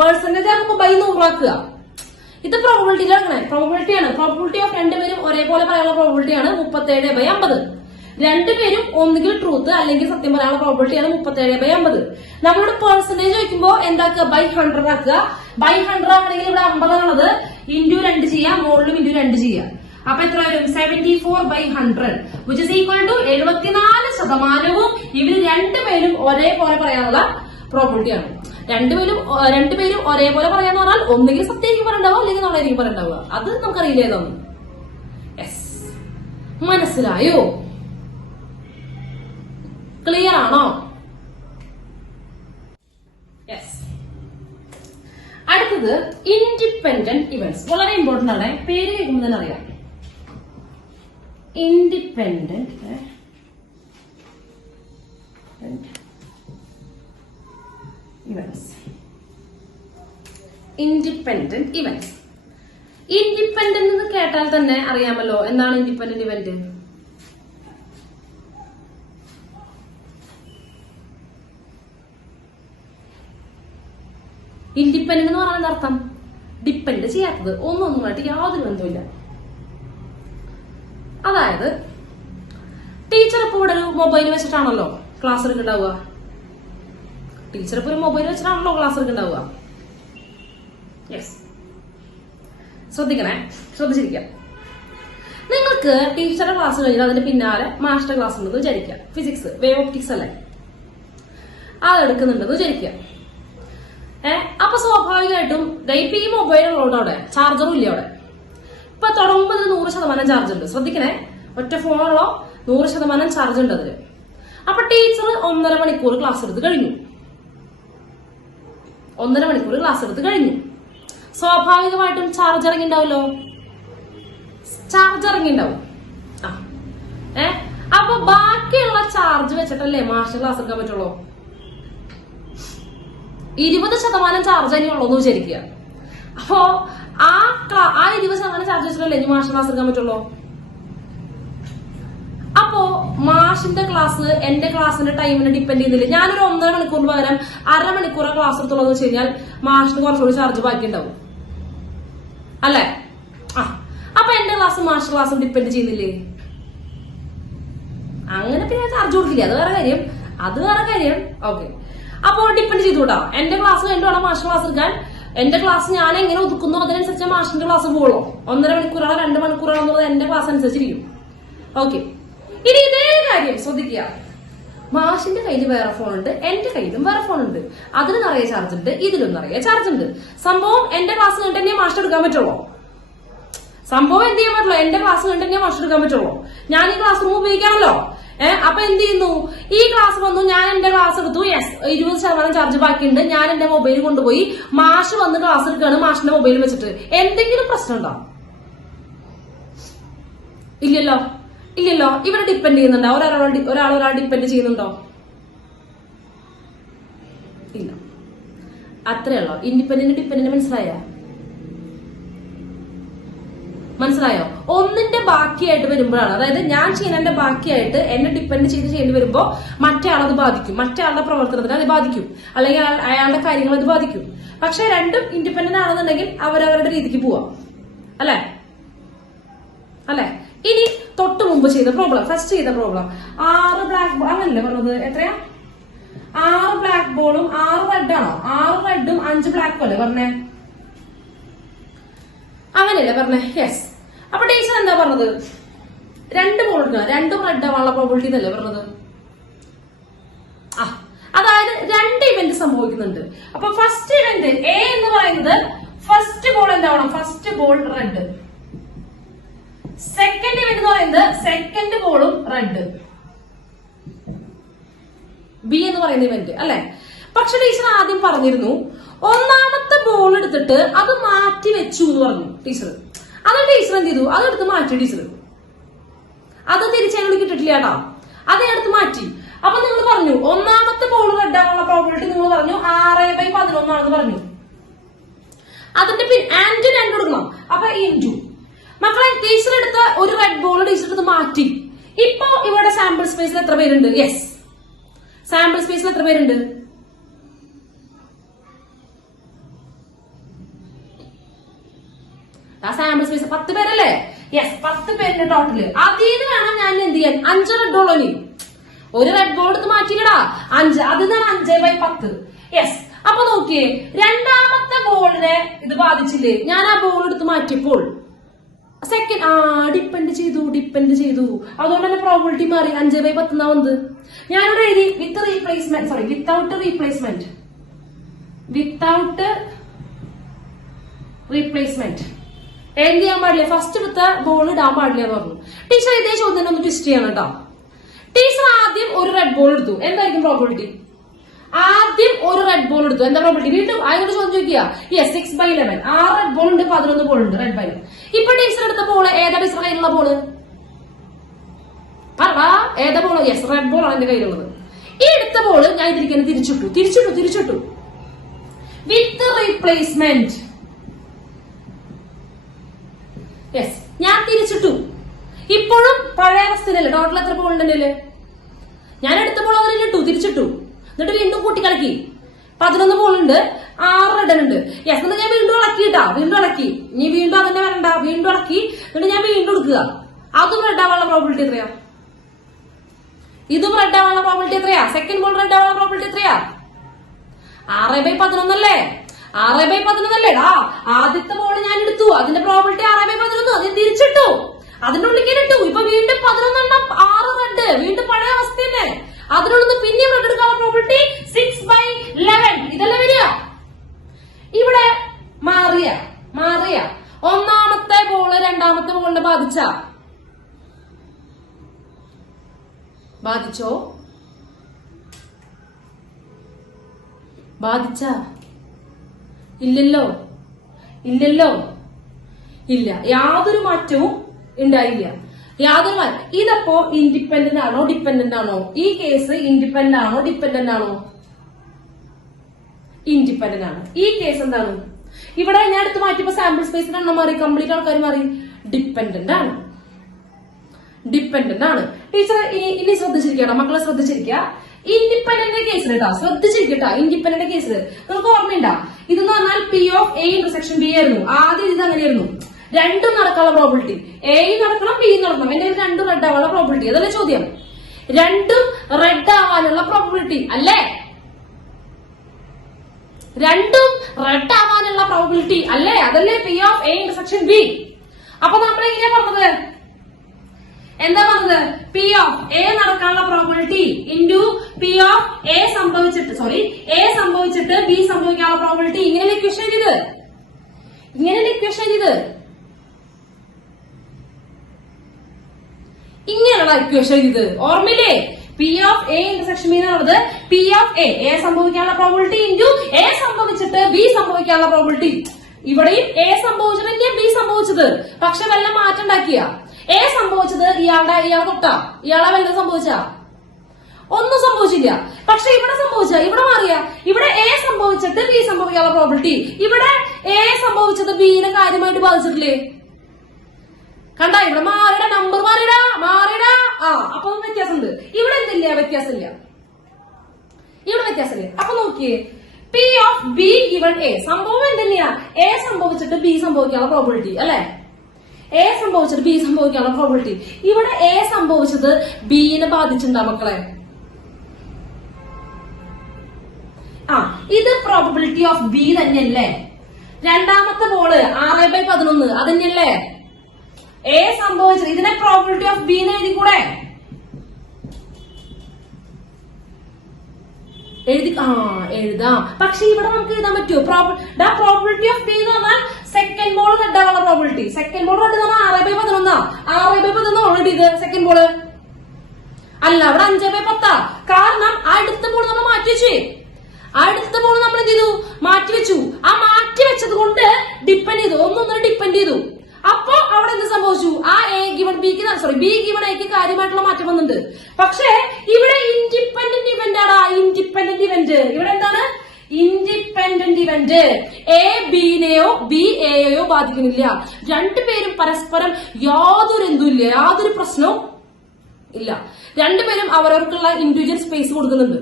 പേഴ്സന്റേജ് ആകുമ്പോ ബൈ 100 ആക്കുക. ഇത് പ്രോബിലിറ്റിയിലാണ്, പ്രോബിലിറ്റി ഓഫ് രണ്ടുപേരും ഒരേപോലെ പറയാനുള്ള പ്രോബിലിറ്റിയാണ് 37/50. രണ്ടുപേരും ഒന്നുകിൽ ട്രൂത്ത് അല്ലെങ്കിൽ സത്യം പറയാനുള്ള പ്രോബിലിറ്റിയാണ് 37/50. നമ്മളോട് പേഴ്സന്റേജ് ചോദിക്കുമ്പോ എന്താക്കുക? ബൈ 100 ആക്കുക. ബൈ 100 ആണെങ്കിൽ ഇവിടെ 50 ആണുള്ളത്, ഇൻറ്റു 2 ചെയ്യാം, മുകളിലും ഇൻറ്റു 2 ചെയ്യാം. അപ്പൊ എത്ര വരും? 74/100 which is equal to 74% ഇവര് രണ്ടുപേരും ഒരേപോലെ പറയാനുള്ള പ്രോബിലിറ്റിയാണ്. രണ്ടുപേരും ഒരേപോലെ പറയാന്ന് പറഞ്ഞാൽ ഒന്നുകിൽ സത്യമായിരിക്കും പറയണ്ടാവുക അല്ലെങ്കിൽ നമ്മളായിരിക്കും പറയണ്ടാവുക. അത് നമുക്കറിയില്ല ഏതാന്ന്. യെസ്, മനസ്സിലായോ? ക്ലിയർ ആണോ? യെസ്. അടുത്തത് ഇൻഡിപെൻഡന്റ് ഇവന്റ്സ്. വളരെ ഇമ്പോർട്ടന്റ് ആണ്, പേര് കേൾക്കുമ്പോൾ തന്നെ അറിയാം. Independent events. Independent events. Independent എന്ന് കേട്ടാൽ തന്നെ അറിയാമല്ലോ എന്താണ് ഇൻഡിപെൻഡന്റ് ഇവന്റ്. ഇൻഡിപെൻഡന്റ് എന്ന് പറഞ്ഞാൽ അർത്ഥം ഡിപ്പെൻഡ് ചെയ്യാത്തത്, ഒന്നൊന്നുമായിട്ട് യാതൊരു ബന്ധമില്ല. അതായത് ടീച്ചർ ഇപ്പോൾ ഇവിടെ ഒരു മൊബൈൽ വെച്ചിട്ടാണല്ലോ ക്ലാസ് എടുക്കുന്നുണ്ടാവുക. ടീച്ചർ ഇപ്പോൾ ഒരു മൊബൈൽ വെച്ചിട്ടാണല്ലോ ക്ലാസ് എടുക്കുന്നുണ്ടാവുക. യെസ്, ശ്രദ്ധിച്ചിരിക്കാം. നിങ്ങൾക്ക് ടീച്ചറുടെ ക്ലാസ് കഴിഞ്ഞാൽ അതിന്റെ പിന്നാലെ മാസ്റ്റർ ക്ലാസ് ഉണ്ടെന്ന് വിചാരിക്കുക. ഫിസിക്സ്, വേവ് ഓപ്റ്റിക്സ് അല്ലേ, അത് എടുക്കുന്നുണ്ടെന്ന് വിചാരിക്കുക. അപ്പൊ സ്വാഭാവികമായിട്ടും ഇപ്പൊ ഈ മൊബൈൽ ഉള്ളതുകൊണ്ട് അവിടെ ചാർജറും ഇല്ല. അവിടെ ഇപ്പൊ തുടങ്ങുമ്പോൾ 100% ചാർജ് ഉണ്ട്. ശ്രദ്ധിക്കണേ, ഒറ്റ ഫോണുള്ളോ 100% ചാർജ് ഉണ്ട് അതില്. അപ്പൊ ടീച്ചർ 1.5 മണിക്കൂർ ക്ലാസ് എടുത്ത് കഴിഞ്ഞു. 1.5 മണിക്കൂർ ക്ലാസ് എടുത്ത് കഴിഞ്ഞു. സ്വാഭാവികമായിട്ടും ചാർജ് ഇറങ്ങിണ്ടാവല്ലോ. അപ്പൊ ബാക്കിയുള്ള ചാർജ് വെച്ചിട്ടല്ലേ മാസ്റ്റർ ക്ലാസ് എടുക്കാൻ പറ്റുള്ളൂ. 20% ചാർജ് തന്നെയുള്ളൂ വിചാരിക്കുക. അപ്പോ ആ 20% ചാർജ് വെച്ചിട്ടല്ലേ ഇനി മാസ്റ്റർ ക്ലാസ് എടുക്കാൻ പറ്റുള്ളൂ. അപ്പോ മാഷിന്റെ ക്ലാസ് എന്റെ ക്ലാസിന്റെ ടൈമിനെ ഡിപ്പെൻഡ് ചെയ്യുന്നില്ല. ഞാനൊരു 1.5 മണിക്കൂറിന് പകരം 1/2 മണിക്കൂറാണ് ക്ലാസ് എടുത്തുള്ളൂ എന്ന് വെച്ച് കഴിഞ്ഞാൽ മാഷിന് കുറച്ചുകൂടി ചാർജ് ബാക്കി ഉണ്ടാവും അല്ലെ. അപ്പൊ എന്റെ ക്ലാസ് മാസ്റ്റർ ക്ലാസ് ഡിപ്പെൻഡ് ചെയ്യുന്നില്ലേ? അങ്ങനെ പിന്നെ ചാർജ് കൊടുക്കില്ല, അത് വേറെ കാര്യം. ഓക്കെ, അപ്പോ ഡിപ്പെൻഡ് ചെയ്തുകൂടാ. എന്റെ ക്ലാസ് കഴിഞ്ഞു വേണം മാസ്റ്റർ ക്ലാസ് എടുക്കാൻ. എന്റെ ക്ലാസ് ഞാൻ എങ്ങനെ ഒതുക്കുന്നു അതിനനുസരിച്ച് മാസ്റ്ററിന്റെ ക്ലാസ് പോകുള്ളൂ. 1.5 മണിക്കൂറാണോ 2 മണിക്കൂറാണോ എന്നുള്ളത് എന്റെ ക്ലാസ് അനുസരിച്ചിരിക്കും. ഓക്കെ, ഇനി ഇതേ കാര്യം ശ്രദ്ധിക്കുക. മാഷിന്റെ കയ്യിൽ വേറെ ഫോൺ ഉണ്ട്, എന്റെ കയ്യിലും വേറെ ഫോൺ ഉണ്ട്. അതിന് നിറയെ ചാർജ് ഉണ്ട്, ഇതിലും നിറയെ ചാർജ് ഉണ്ട്. സംഭവം എന്റെ ക്ലാസ് കണ്ടിട്ട് തന്നെ മാസ്റ്റർ എടുക്കാൻ പറ്റുള്ളൂ. എന്റെ ക്ലാസ് കണ്ടിട്ട് തന്നെ മാസ്റ്റർ എടുക്കാൻ പറ്റുള്ളൂ. ഞാൻ ഈ ക്ലാസ് റൂം ഉപയോഗിക്കാമല്ലോ. അപ്പൊ എന്ത് ചെയ്യുന്നു, ഈ ക്ലാസ് വന്നു, ഞാൻ എന്റെ ക്ലാസ് എടുത്തു. യെസ്, 20% ചാർജ് ബാക്കിയുണ്ട്. ഞാൻ എന്റെ മൊബൈൽ കൊണ്ടുപോയി, മാഷ് വന്ന് ക്ലാസ് എടുക്കുകയാണ് മാഷിന്റെ മൊബൈൽ വെച്ചിട്ട്. എന്തെങ്കിലും പ്രശ്നം ഉണ്ടോ? ഇല്ലല്ലോ. ഇവിടെ ഡിപ്പെൻഡ് ചെയ്യുന്നുണ്ടോ? ഒരാൾ ഡിപ്പെൻഡ് ചെയ്യുന്നുണ്ടോ? ഇല്ല. അത്രയുള്ളോ. ഡിപ്പെൻഡന്റ് മനസ്സിലായോ? ഒന്നിന്റെ ബാക്കിയായിട്ട് വരുമ്പോഴാണ്, അതായത് ഞാൻ ചെയ്യുന്നതിന്റെ ബാക്കിയായിട്ട് എന്നെ ഡിപ്പെൻഡ് ചെയ്യേണ്ടി വരുമ്പോ മറ്റേ ആളത് ബാധിക്കും, മറ്റേ ആളുടെ പ്രവർത്തനത്തിന് അത് ബാധിക്കും, അല്ലെങ്കിൽ അയാളുടെ കാര്യങ്ങൾ അത് ബാധിക്കും. പക്ഷെ രണ്ടും ഇൻഡിപെൻഡന്റ് ആണെന്നുണ്ടെങ്കിൽ അവരവരുടെ രീതിക്ക് പോവാം അല്ലെ. ഇനി തൊട്ട് മുമ്പ് ഫസ്റ്റ് ചെയ്ത പ്രോബ്ലം 6 ബ്ലാക്ക് ബോൾ അങ്ങനല്ലേ പറഞ്ഞത്? എത്രയാ? 6 ബ്ലാക്ക് ബോളും 6 റെഡ് ആണോ? 6 റെഡും 5 ബ്ലാക്കും അല്ലേ പറഞ്ഞേ? അങ്ങനെയല്ലേ പറഞ്ഞേ? യെസ്. അപ്പൊ ടീച്ചർ എന്താ പറഞ്ഞത്? 2 ബോൾ എടുക്കുക, 2 റെഡ് ആവാനുള്ള പ്രോബിലിറ്റി എന്നല്ലേ പറഞ്ഞത്? അതായത് 2 ഇവന്റ് സംഭവിക്കുന്നുണ്ട്. അപ്പൊ ഫസ്റ്റ് ഇവന്റ് എ എന്ന് പറയുന്നത് ഫസ്റ്റ് ബോൾ എന്താവണം? First ball red. Second event എന്ന് പറയുന്നത് സെക്കൻഡ് ബോളും റെഡ്. ബി എന്ന് പറയുന്ന ഇവന്റ് അല്ലെ. പക്ഷെ ടീച്ചർ ആദ്യം പറഞ്ഞിരുന്നു ഒന്നാമത്തെ ബോൾ എടുത്തിട്ട് അത് മാറ്റി വെച്ചു എന്ന് പറഞ്ഞു ടീച്ചർ. അത് ടീച്ചർ എന്ത് ചെയ്തു? അതെടുത്ത് മാറ്റി ടീച്ചർ. അത് തിരിച്ചതിനോട് കിട്ടിട്ടില്ല കേട്ടോ, അത് എടുത്ത് മാറ്റി. അപ്പൊ നിങ്ങൾ പറഞ്ഞു ഒന്നാമത്തെ ബോൾ റെഡ് ആവാനുള്ള പ്രോബിലിറ്റി നിങ്ങൾ പറഞ്ഞു 6/11 ആണെന്ന് പറഞ്ഞു. അതിന്റെ ആൻഡ് 2 കൊടുക്കണം. അപ്പൊ ഇൻറ്റു മക്കളെ ടീച്ചർ എടുത്ത ഒരു റെഡ് ബോൾ ടീച്ചർ എടുത്ത് മാറ്റി. ഇപ്പൊ ഇവിടെ സാമ്പിൾ സ്പേസിൽ എത്ര പേരുണ്ട്? യെസ്, സാമ്പിൾ സ്പേസിൽ എത്ര പേരുണ്ട്? ആ സാമ്പിൾ സ്പേസ് 10 പേരല്ലേ? യെസ്, 10 പേരിന്റെ ടോട്ടല്. അതിന് വേണം ഞാൻ എന്ത് ചെയ്യാൻ? 5 റെഡ് ബോൾ. ഒരു റെഡ് ബോൾ എടുത്ത് മാറ്റിയിടാ 5, അതിനാണ് 5/10. യെസ്. അപ്പൊ നോക്കിയേ, രണ്ടാമത്തെ ബോളിനെ ഇത് ബാധിച്ചില്ലേ? ഞാൻ ആ ബോൾ എടുത്ത് മാറ്റിയപ്പോൾ സെക്കൻഡ് ഡിപ്പെൻഡ് ചെയ്തു. അതുകൊണ്ട് തന്നെ പ്രോബിലിറ്റി മാറി 5/10 വന്നത്. ഞാനിവിടെ എഴുതി വിത്തൗട്ട് റീപ്ലേസ്മെന്റ്. വിത്തൗട്ട് റീപ്ലേസ്മെന്റ് എന്ത് ചെയ്യാൻ പാടില്ല, ഫസ്റ്റ് എടുത്ത ബോൾ ഇടാൻ പാടില്ല എന്ന് പറഞ്ഞു. ടീച്ചർ ഇതേ ചോദ്യം ഒന്ന് ട്വിസ്റ്റ് ചെയ്യണം കേട്ടോ. ടീച്ചർ ആദ്യം ഒരു റെഡ് ബോൾ എടുത്തു, എന്തായിരിക്കും പ്രോബിലിറ്റി? ആദ്യം ഒരു റെഡ് ബോൾ എടുത്തു, എന്താ പ്രോബിലിറ്റി? വീണ്ടും അതിനോട് ചോദ്യം ചോദിക്കുക. യെസ്, 6/11 6 റെഡ് ബോൾ ഉണ്ട്, 11 ബോൾ ഉണ്ട്, റെഡ് ബൈ. ഇപ്പൊ ടീച്ചർ എടുത്ത ബോള് ഏതാ ടീച്ചർ കയ്യിലുള്ള ബോള്? ഏതാ ബോള്? യെസ്, റെഡ് ബോൾ ആണ് എന്റെ കയ്യിലുള്ളത്. ഈ എടുത്ത ബോള് ഞാൻ ഇതിരിക്കാൻ തിരിച്ചിട്ടു വിത്ത് റീപ്ലേസ്മെന്റ്. യെസ്, ഞാൻ തിരിച്ചിട്ടു. ഇപ്പോഴും പഴയ അവസ്ഥയിലല്ലേ? ടോട്ടൽ എത്ര ബോൾ ഉണ്ടല്ലേ? ഞാൻ എടുത്ത ബോൾ അതിൽ ഇട്ടു, തിരിച്ചിട്ടു, എന്നിട്ട് വീണ്ടും കൂട്ടി കളക്കി. 11 ബോൾ ഉണ്ട്, 6 റെഡ് ഉണ്ട്. യെസ്, എന്നിട്ട് ഞാൻ വീണ്ടും ഇളക്കി. നീ വീണ്ടും അതന്നെ വരണ്ട, വീണ്ടും ഇളക്കി, എന്നിട്ട് ഞാൻ വീണ്ടും എടുക്കുക. അതും റെഡ് ആവാനുള്ള പ്രോബിലിറ്റി എത്രയാ? ഇതും റെഡ് ആവാനുള്ള പ്രോബിലിറ്റി എത്രയാ? സെക്കൻഡ് ബോൾ റെഡ് ആവാനുള്ള പ്രോബിലിറ്റി എത്രയാ? 6/11 അല്ലേ? 6/11 അല്ലേടാ. ആദ്യത്തെ ബോൾ ഞാൻ എടുത്തു, അതിന്റെ പ്രോബിലിറ്റി 6/11. അത് തിരിച്ചിട്ടു, അതിന്റെ ഉള്ളിൽ ഇട്ടു. ഇപ്പൊ വീണ്ടും 11 6 റെഡ്, വീണ്ടും പഴയ അവസ്ഥ തന്നെ. അതിനുള്ളിൽ പിന്നെയും റെഡ് എടുക്കാനുള്ള പ്രോബിലിറ്റി 6/11. ഇതല്ലേ വരിക? ഇവിടെ മാറിയ ഒന്നാമത്തെ ബോള് രണ്ടാമത്തെ ബോളിനെ ബാധിച്ചാ? ഇല്ലല്ലോ. ഇല്ല, യാതൊരു മാറ്റവും ഉണ്ടായില്ല. ഇതപ്പോ ഇൻഡിപെൻഡന്റ് ആണോ ഡിപെൻഡന്റ് ആണോ? ഈ കേസ് ഇൻഡിപെൻഡന്റ് ആണോ ഡിപെൻഡന്റ് ആണോ? ഇൻഡിപെൻഡന്റ് ആണ്. ഈ കേസ് എന്താണ്? ഇവിടെ ഞാൻ എടുത്ത് മാറ്റിയപ്പോ സാമ്പിൾ സ്പേസിന്റെ എണ്ണം മാറി, കംപ്ലീറ്റ് ആൾക്കാർ മാറി. ഡിപെൻഡന്റ് ആണ്. ടീച്ചർ ഇനി ശ്രദ്ധിച്ചിരിക്കണം, മക്കളെ ശ്രദ്ധിച്ചിരിക്കുക. ഇൻഡിപെൻഡന്റ് കേസിൽ കേട്ടോ, ശ്രദ്ധിച്ചിരിക്കട്ടോ. ഇൻഡിപെൻഡന്റ് കേസിൽ നമുക്ക് ഓർമ്മയുണ്ടാ? ഇതെന്ന് പറഞ്ഞാൽ P(A) ഇന്റർസെക്ഷൻ B ആയിരുന്നു. ആദ്യം ഇത് അങ്ങനെയായിരുന്നു. രണ്ടും നടക്കാനുള്ള പ്രോബിലിറ്റി, എയും നടക്കണം ബിയും നടക്കണം. എന്റെ രണ്ടും റെഡ് ആവാനുള്ള പ്രോബിലിറ്റി, അതല്ലേ ചോദ്യം? രണ്ടും റെഡ് ആവാനുള്ള പ്രോബിലിറ്റി അല്ലേ? അതല്ലേ P(A) ഇന്റർസെക്ഷൻ B. അപ്പൊ നമ്മൾ എങ്ങനെയാ പറഞ്ഞത്? P(A) നടക്കാനുള്ള probability into P(A) സംഭവിച്ചിട്ട് A സംഭവിച്ചിട്ട് B സംഭവിക്കാനുള്ള പ്രോബിലിറ്റി. ഇങ്ങനെയാണ് ഇക്വേഷൻ ചെയ്ത്. ഇങ്ങനെയുള്ള ഇക്വേഷൻ ഇത് ഓർമ്മയില്ലേ? P(A) ഇന്റർസെക്ഷൻ B എന്നുള്ളത് P(A) സംഭവിക്കാനുള്ള പ്രോബിലിറ്റി ഇൻറ്റു A സംഭവിച്ചിട്ട് B സംഭവിക്കാനുള്ള പ്രോബിലിറ്റി. ഇവിടെയും A സംഭവിച്ചിട്ട് B സംഭവിച്ചത്, പക്ഷെ വല്ല മാറ്റം ഉണ്ടാക്കിയ. A സംഭവിച്ചത് ഇയാളെ തൊട്ടാ, ഇയാളെ വല്ലതും സംഭവിച്ചാ? ഒന്നും സംഭവിച്ചില്ല. പക്ഷെ ഇവിടെ ഇവിടെ മാറിയ. ഇവിടെ A സംഭവിച്ചിട്ട് B സംഭവിക്കാനുള്ള പ്രോബിലിറ്റി. ഇവിടെ A സംഭവിച്ചത് Bനെ കാര്യമായിട്ട് ബാധിച്ചിട്ടില്ലേ? കണ്ട, ഇവിടെ മാറിയുടെ നമ്പർ മാറിടാ. അപ്പൊ വ്യത്യാസമുണ്ട്. ഇവിടെ എന്തില്ല? വ്യത്യാസമില്ല. അപ്പൊ നോക്കിയേ, P(B)(A) സംഭവം എന്തെന്നെയാ? A സംഭവിച്ചിട്ട് B സംഭവിക്കാനുള്ള പ്രോബിലിറ്റി അല്ലെ? A സംഭവിച്ചിട്ട് B സംഭവിക്കാനുള്ള പ്രോബിലിറ്റി. ഇവിടെ A സംഭവിച്ചത് Bനെ ബാധിച്ചിട്ടുണ്ടാ മക്കളെ? ഇത് പ്രോബിലിറ്റി ഓഫ് B തന്നെയല്ലേ? രണ്ടാമത്തെ ബോള് 6/11 അതന്നെയല്ലേ? A സംഭവിച്ചത്, ഇതിനെ പ്രോബിലിറ്റി ഓഫ് B എന്ന് എഴുതിക്കൂടെ? എഴുതാം. പക്ഷെ ഇവിടെ നമുക്ക് എഴുതാൻ പറ്റുമോ? പ്രോബിലിറ്റി ഓഫ് B എന്ന് പറഞ്ഞാൽ സെക്കൻഡ് ബോൾ റെഡ് ആവാനുള്ള പ്രോബിലിറ്റി. സെക്കൻഡ് ബോൾ റെഡ് എന്ന് പറഞ്ഞാൽ 6/11. 6/11 ഓൾറെഡി ഇത് സെക്കൻഡ് ബോള് അല്ല, അവിടെ 5/10. കാരണം അടുത്ത ബോൾ നമ്മൾ മാറ്റിവെച്ചു. മാറ്റിവെച്ചു. ആ മാറ്റിവെച്ചത് കൊണ്ട് ഡിപ്പെൻഡ് ചെയ്തു, ഒന്നൊന്നിനെ ഡിപ്പെൻഡ് ചെയ്തു. അപ്പൊ അവിടെ എന്ത് സംഭവിച്ചു? ആ B ഗിവൺ എക്ക് കാര്യമായിട്ടുള്ള മാറ്റം വന്നിട്ടുണ്ട്. പക്ഷെ ഇവിടെ ഇൻഡിപെൻഡന്റ് ഇവന്റ് ആണ്. ഇവിടെ എന്താണ്? Independent event. A Bനെയോ B Aയെയോ ബാധിക്കുന്നില്ല. രണ്ടുപേരും പരസ്പരം യാതൊരു പ്രശ്നവും ഇല്ല. രണ്ടുപേരും അവരവർക്കുള്ള ഇൻഡിവിജ്വൽ സ്പേസ് കൊടുക്കുന്നുണ്ട്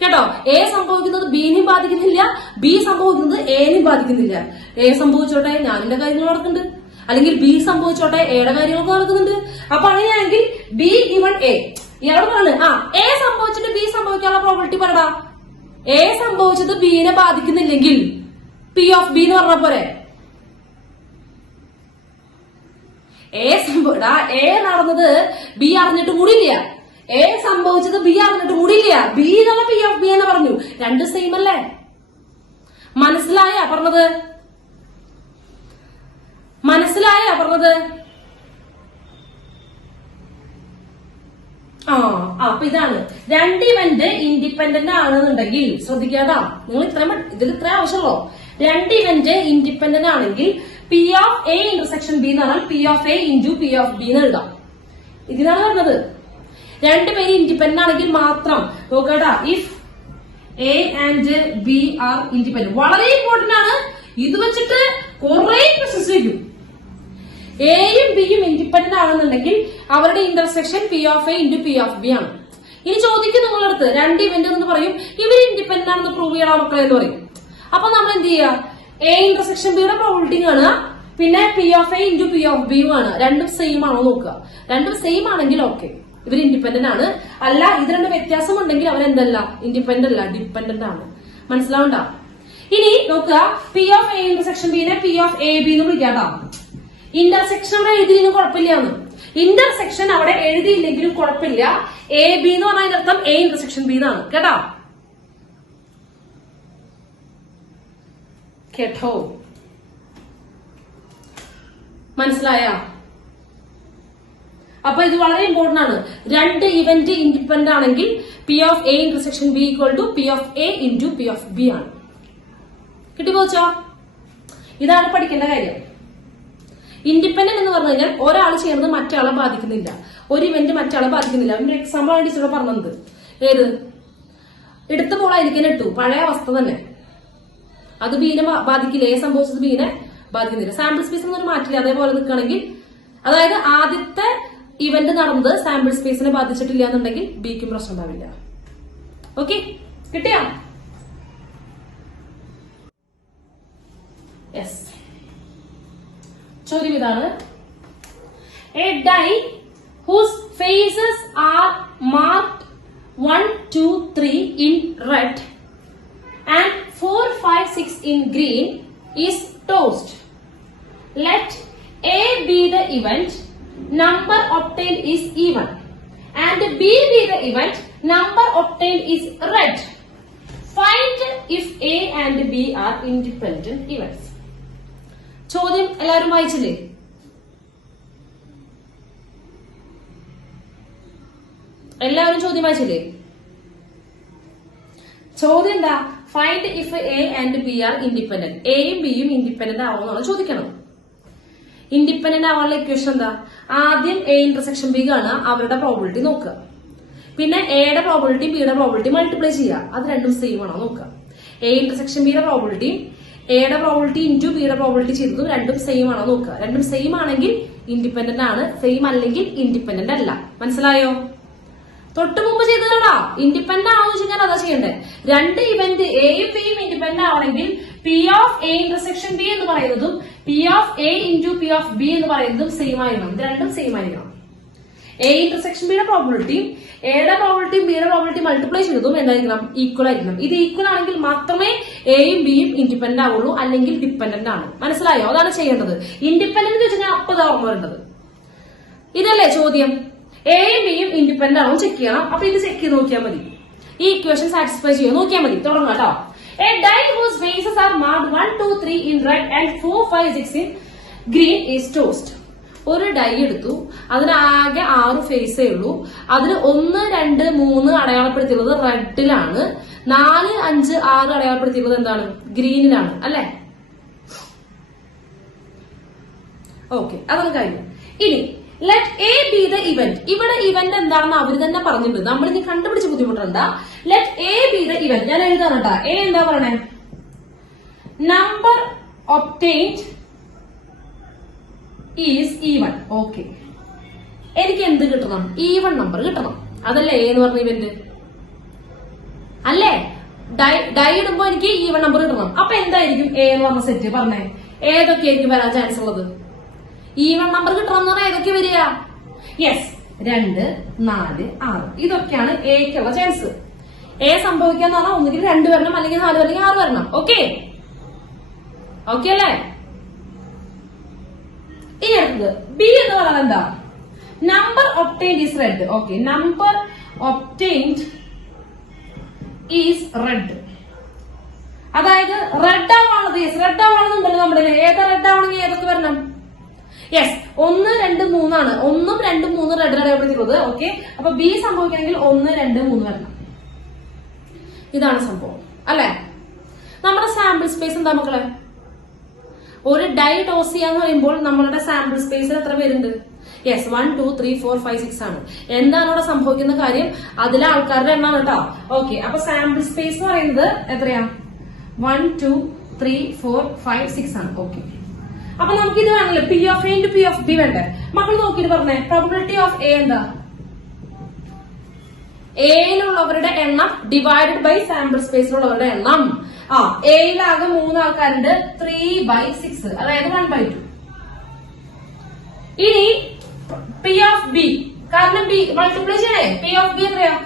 കേട്ടോ. A സംഭവിക്കുന്നത് Bനെയും ബാധിക്കുന്നില്ല, B സംഭവിക്കുന്നത് Aനെയും ബാധിക്കുന്നില്ല. A സംഭവിച്ചോട്ടെ, ഞാനിന്റെ കാര്യങ്ങൾ നടക്കുന്നുണ്ട്. അല്ലെങ്കിൽ B സംഭവിച്ചോട്ടെ, Aയുടെ കാര്യങ്ങളൊക്കെ നടക്കുന്നുണ്ട്. അപ്പൊ അങ്ങനെയാണെങ്കിൽ B(A) ഇയാളോട് പറഞ്ഞു, A സംഭവിച്ചിട്ട് B സംഭവിക്കാനുള്ള പ്രോബിലിറ്റി പറടാ. A സംഭവിച്ചത് Bനെ ബാധിക്കുന്നില്ലെങ്കിൽ P(B) എന്ന് പറഞ്ഞ പോരെ? A നടന്നത് B അറിഞ്ഞിട്ട് കൂടിയില്ല. A സംഭവിച്ചത് B അറിഞ്ഞിട്ട് കൂടിയില്ല. B എന്നുള്ള P(B) എന്ന് പറഞ്ഞു. രണ്ട് സെയിം അല്ലേ? മനസ്സിലായ പറഞ്ഞത്? മനസ്സിലായ പറഞ്ഞത്? അപ്പൊ ഇതാണ് രണ്ട് ഇവന്റ് ഇൻഡിപെൻഡന്റ് ആണെന്നുണ്ടെങ്കിൽ ശ്രദ്ധിക്കാതാ, നിങ്ങൾ ഇതിൽ ഇത്ര ആവശ്യമുള്ളൂ. രണ്ട് ഇവന്റ് ഇൻഡിപെൻഡന്റ് ആണെങ്കിൽ P of A intersection B എന്ന് പറഞ്ഞാൽ P of A into P of B എന്ന് എഴുതാം. ഇതിനാണ് പറഞ്ഞത്. രണ്ടുപേര് ഇൻഡിപെൻഡന്റ് ആണെങ്കിൽ മാത്രം നോക്കട്ടാ. If A and B are independent, വളരെ ഇമ്പോർട്ടന്റ് ആണ്. ഇത് വെച്ചിട്ട് കുറെ ക്വസ്റ്റ്യൻസ് വയ്ക്കും. എയും ബിയും ഇൻഡിപെൻഡന്റ് ആണെന്നുണ്ടെങ്കിൽ അവരുടെ intersection P of A into P of B ആണ്. ഇനി ചോദിക്കും നിങ്ങളടുത്ത് രണ്ട് ഇവന്റ് എന്ന് പറയും, ഇവർ ഇൻഡിപെൻഡന്റ് ആണെന്ന് പ്രൂവ് ചെയ്യണം മക്കളെ എന്ന് പറയും. അപ്പൊ നമ്മൾ എന്ത് ചെയ്യുക? എ ഇന്റർസെക്ഷൻ ബിയുടെ പ്രോബിലിറ്റി കാണുക, പിന്നെ P of A into P of B ആണ്. രണ്ടും സെയിം ആണോ നോക്കുക. രണ്ടും സെയിം ആണെങ്കിൽ ഓക്കെ, ഇവർ ഇൻഡിപെൻഡന്റ് ആണ്. അല്ല ഇത് രണ്ട് വ്യത്യാസം ഉണ്ടെങ്കിൽ അവരെന്തല്ല, ഇൻഡിപെൻഡന്റ് അല്ല, ഡിപെൻഡന്റ് ആണ്. മനസ്സിലാവണ്ട? ഇനി നോക്കുക, പി ഓഫ് എ ഇന്റർസെക്ഷൻ ബിനെ പി ഓഫ് എ ബി എന്ന് വിളിക്കാട്ടോ. ഇന്റർസെക്ഷൻ അവിടെ എഴുതിയില്ലെങ്കിൽ കുഴപ്പമില്ലാന്ന്. ഇന്റർസെക്ഷൻ അവിടെ എഴുതിയില്ലെങ്കിലും കുഴപ്പമില്ല. എ ബി എന്ന് പറഞ്ഞാൽ അർത്ഥം എ ഇന്റർസെക്ഷൻ ബി എന്നാണ്. കേട്ടോ? കേട്ടോ? മനസ്സിലായ? അപ്പൊ ഇത് വളരെ ഇമ്പോർട്ടന്റ് ആണ്. രണ്ട് ഇവന്റ് ഇൻഡിപെൻഡന്റ് ആണെങ്കിൽ P of A intersection B equal to P of A into P of B ആണ്. കിട്ടിപ്പോച്ചോ? ഇതാണ് പഠിക്കേണ്ട കാര്യം. ഇൻഡിപെൻഡന്റ് എന്ന് പറഞ്ഞു കഴിഞ്ഞാൽ ഒരാൾ ചെയ്യുന്നത് മറ്റാളെ ബാധിക്കുന്നില്ല, ഒരു ഇവന്റ് മറ്റാളെ ബാധിക്കുന്നില്ല. അവന്റെ എക്സാമ്പിൾ ആണ് ടീച്ചറോട് പറഞ്ഞത്. ഏത്? എടുത്ത പോളായിരിക്കും ഇട്ടു, പഴയ അവസ്ഥ തന്നെ. അത് ബീനെ ബാധിക്കില്ല. എ സംഭവിച്ചത് ബീനെ ബാധിക്കുന്നില്ല. സാമ്പിൾ സ്പേസ് ഒന്നും മാറ്റില്ല, അതേപോലെ നിൽക്കുകയാണെങ്കിൽ, അതായത് ആദ്യത്തെ ഇവന്റ് നടന്നത് സാമ്പിൾ സ്പേസിനെ ബാധിച്ചിട്ടില്ല എന്നുണ്ടെങ്കിൽ ബിക്കും പ്രശ്നം ഉണ്ടാവില്ല. ഓക്കെ, കിട്ടിയോ? യെസ്. ചോദ്യം ഇതാണ്. A die whose faces are marked 1, 2, 3 in red and 4, 5, 6 in green is tossed. Let A be the event, number obtained is even, and B be the event, number obtained is red. Find if A and B are independent events. ചോദ്യം എല്ലാവരും വായിച്ചില്ലേ? എല്ലാവരും ചോദ്യം വായിച്ചില്ലേ? ചോദ്യം എന്താ? Find if A and B are independent. എയും ബിയും independent ആവുമെന്നാണ് ചോദിക്കണം. Independent ആവാനുള്ള ഇക്വേഷൻ എന്താ? ആദ്യം എ ഇന്റർസെക്ഷൻ ബി കാണുക, അവരുടെ പ്രോബിലിറ്റി നോക്കുക. പിന്നെ എയുടെ പ്രോബിലിറ്റി ബിയുടെ പ്രോബിലിറ്റി മൾട്ടിപ്ലൈ ചെയ്യുക. അത് രണ്ടും സെയിം ആണോ നോക്കുക. എ ഇന്റർസെക്ഷൻ ബിയുടെ പ്രോബിലിറ്റി എയുടെ പ്രോബിലിറ്റി ഇൻറ്റു ബിയുടെ പ്രോബിലിറ്റി ചെയ്തതും രണ്ടും സെയിം ആണോ നോക്കുക. രണ്ടും സെയിം ആണെങ്കിൽ ഇൻഡിപെൻഡന്റ് ആണ്, സെയിം അല്ലെങ്കിൽ ഇൻഡിപെൻഡന്റ് അല്ല. മനസ്സിലായോ? തൊട്ട് മുമ്പ് ചെയ്തതാടാ. ഇൻഡിപെൻഡന്റ് ആണോ ചോദിച്ചാൽ അതാ ചെയ്യണ്ടേ. രണ്ട് ഇവന്റ് എയും ബിയും ഇൻഡിപെൻഡന്റ് ആവണമെങ്കിൽ P of A intersection B എന്ന് പറയുന്നതും P of A into P of B എന്ന് പറയുന്നതും സെയിം ആയിരിക്കണം. ഇത് രണ്ടും സെയിം ആയിരിക്കണം. എ ഇന്റർസെക്ഷൻ ബിയുടെ പ്രോബിലിറ്റിയും എയുടെ പ്രോബിലിറ്റിയും ബിയുടെ പ്രോബിലിറ്റി മൾട്ടിപ്ലൈ ചെയ്തതും എന്തായിരിക്കണം? ഈക്വൽ ആയിരിക്കണം. ഇത് ഈക്വൽ ആണെങ്കിൽ മാത്രമേ എയും ബിയും ഇൻഡിപെൻഡന്റ് ആവുള്ളൂ, അല്ലെങ്കിൽ ഡിപെൻഡന്റ് ആണ്. മനസ്സിലായോ? അതാണ് ചെയ്യേണ്ടത്. ഇൻഡിപെൻഡന്റ് ചോദിച്ചാൽ അപ്പത് ഓർമ്മ വരേണ്ടത്. ഇതല്ലേ ചോദ്യം. എയും ബിയും ഇൻഡിപെൻഡന്റ് ആണോ ചെക്ക് ചെയ്യണം. അപ്പൊ ഇത് ചെക്ക് ചെയ്ത് നോക്കിയാൽ മതി. ഈ ഇക്വേഷൻ സാറ്റിസ്ഫൈ ചെയ്യോ നോക്കിയാൽ മതി. തുടങ്ങാം കേട്ടോ. A die whose faces are marked 1, 2, 3 in red and 4, 5, 6 in green is tossed. ഒരു ഡൈ എടുത്തു, അതിനാകെ 6 ഫേസേ ഉള്ളൂ. അതിന് 1, 2, 3 അടയാളപ്പെടുത്തിയുള്ളത് റെഡിലാണ്, 4, 5, 6 അടയാളപ്പെടുത്തിയുള്ളത് എന്താണ്? ഗ്രീനിലാണ് അല്ലെ? ഓക്കെ, അതാണ് കാര്യം. ഇനി let A B the event. ഇവിടെ ഇവന്റ് എന്താണെന്ന് അവർ തന്നെ പറഞ്ഞിട്ടുണ്ട്, നമ്മൾ ഇനി കണ്ടുപിടിച്ച് ബുദ്ധിമുട്ടണ്ട. Let A B the event. ഞാൻ എഴുതാൻ കേട്ടാ. എ എന്താ പറയണേ? Number obtained is even. Okay, എനിക്ക് എന്ത് കിട്ടണം? ഈവൺ നമ്പർ കിട്ടണം. അതല്ലേ എ എന്ന് പറഞ്ഞ ഇവന്റ് അല്ലേ? ഡൈ ഇടുമ്പോ എനിക്ക് ഈവൺ നമ്പർ കിട്ടണം. അപ്പൊ എന്തായിരിക്കും എ എന്ന് പറഞ്ഞ സെറ്റ്? പറഞ്ഞേ, ഏതൊക്കെയായിരിക്കും വരാൻ ചാൻസ് ഉള്ളത്? ഈവൺ നമ്പർ കിട്ടണം എന്ന് പറഞ്ഞാൽ ഏതൊക്കെ വരിക? യെസ്, 2, 4, 6 ഇതൊക്കെയാണ് എക്കുള്ള ചാൻസ്. എ സംഭവിക്കാന്ന് പറഞ്ഞാൽ ഒന്നുകിൽ 2 വരണം, അല്ലെങ്കിൽ 4 അല്ലെങ്കിൽ 6 വരണം. ഓക്കെ, ഓക്കെ അല്ലേ? ഇനി അടുത്തത് ബി എന്ന് പറയുന്നത് എന്താ? Number obtained is red. Okay, number obtained is red. അതായത് റെഡ് ആവാണത്. യെസ്, റെഡ് ആവാണെന്നുണ്ടല്ലോ നമ്മുടെ. ഏതാ റെഡ് ആവണമെങ്കിൽ ഏതൊക്കെ വരണം? യെസ്, 1, 2, 3 ആണ്. 1, 2, 3 റെഡ് അടയാളപ്പെടുത്തിയിട്ടുള്ളത്. ഓക്കെ, അപ്പൊ ബി സംഭവിക്കണമെങ്കിൽ 1, 2, 3 വരണം. ഇതാണ് സംഭവം അല്ലെ? നമ്മുടെ സാമ്പിൾ സ്പേസ് എന്താ മക്കളെ? ഒരു ഡൈഡോസിയ എന്ന് പറയുമ്പോൾ നമ്മളുടെ സാമ്പിൾ സ്പേസിൽ എത്ര പേരുണ്ട്? യെസ്, 1, 2, 3, 4, 5, 6 ആണ്. എന്താണ് അവിടെ സംഭവിക്കുന്ന കാര്യം? അതിലെ ആൾക്കാരുടെ എണ്ണമാണ് കേട്ടോ. ഓക്കെ, അപ്പൊ സാമ്പിൾ സ്പേസ് എന്ന് പറയുന്നത് എത്രയാ? 1, 2, 3, 4, 5, 6 ആണ്. ഓക്കെ, അപ്പൊ നമുക്ക് ഇത് വേണമല്ലോ, P of A into P of B വേണ്ടേ? മക്കൾ നോക്കിയിട്ട് പറഞ്ഞേ, പ്രോബിലിറ്റി ഓഫ് എ എന്താ? എയിലുള്ളവരുടെ എണ്ണം ഡിവൈഡഡ് ബൈ സാമ്പിൾ സ്പേസിലുള്ളവരുടെ എണ്ണം. എയിലാകെ 3 ആൾക്കാരുണ്ട്, 3/6, അതായത് 1/2. ഇനി പി ഓഫ് ബി, കാരണം ബി മൾട്ടിപ്ലൈ ചെയ്യണേ. പി ഓഫ് ബി എത്രയാ?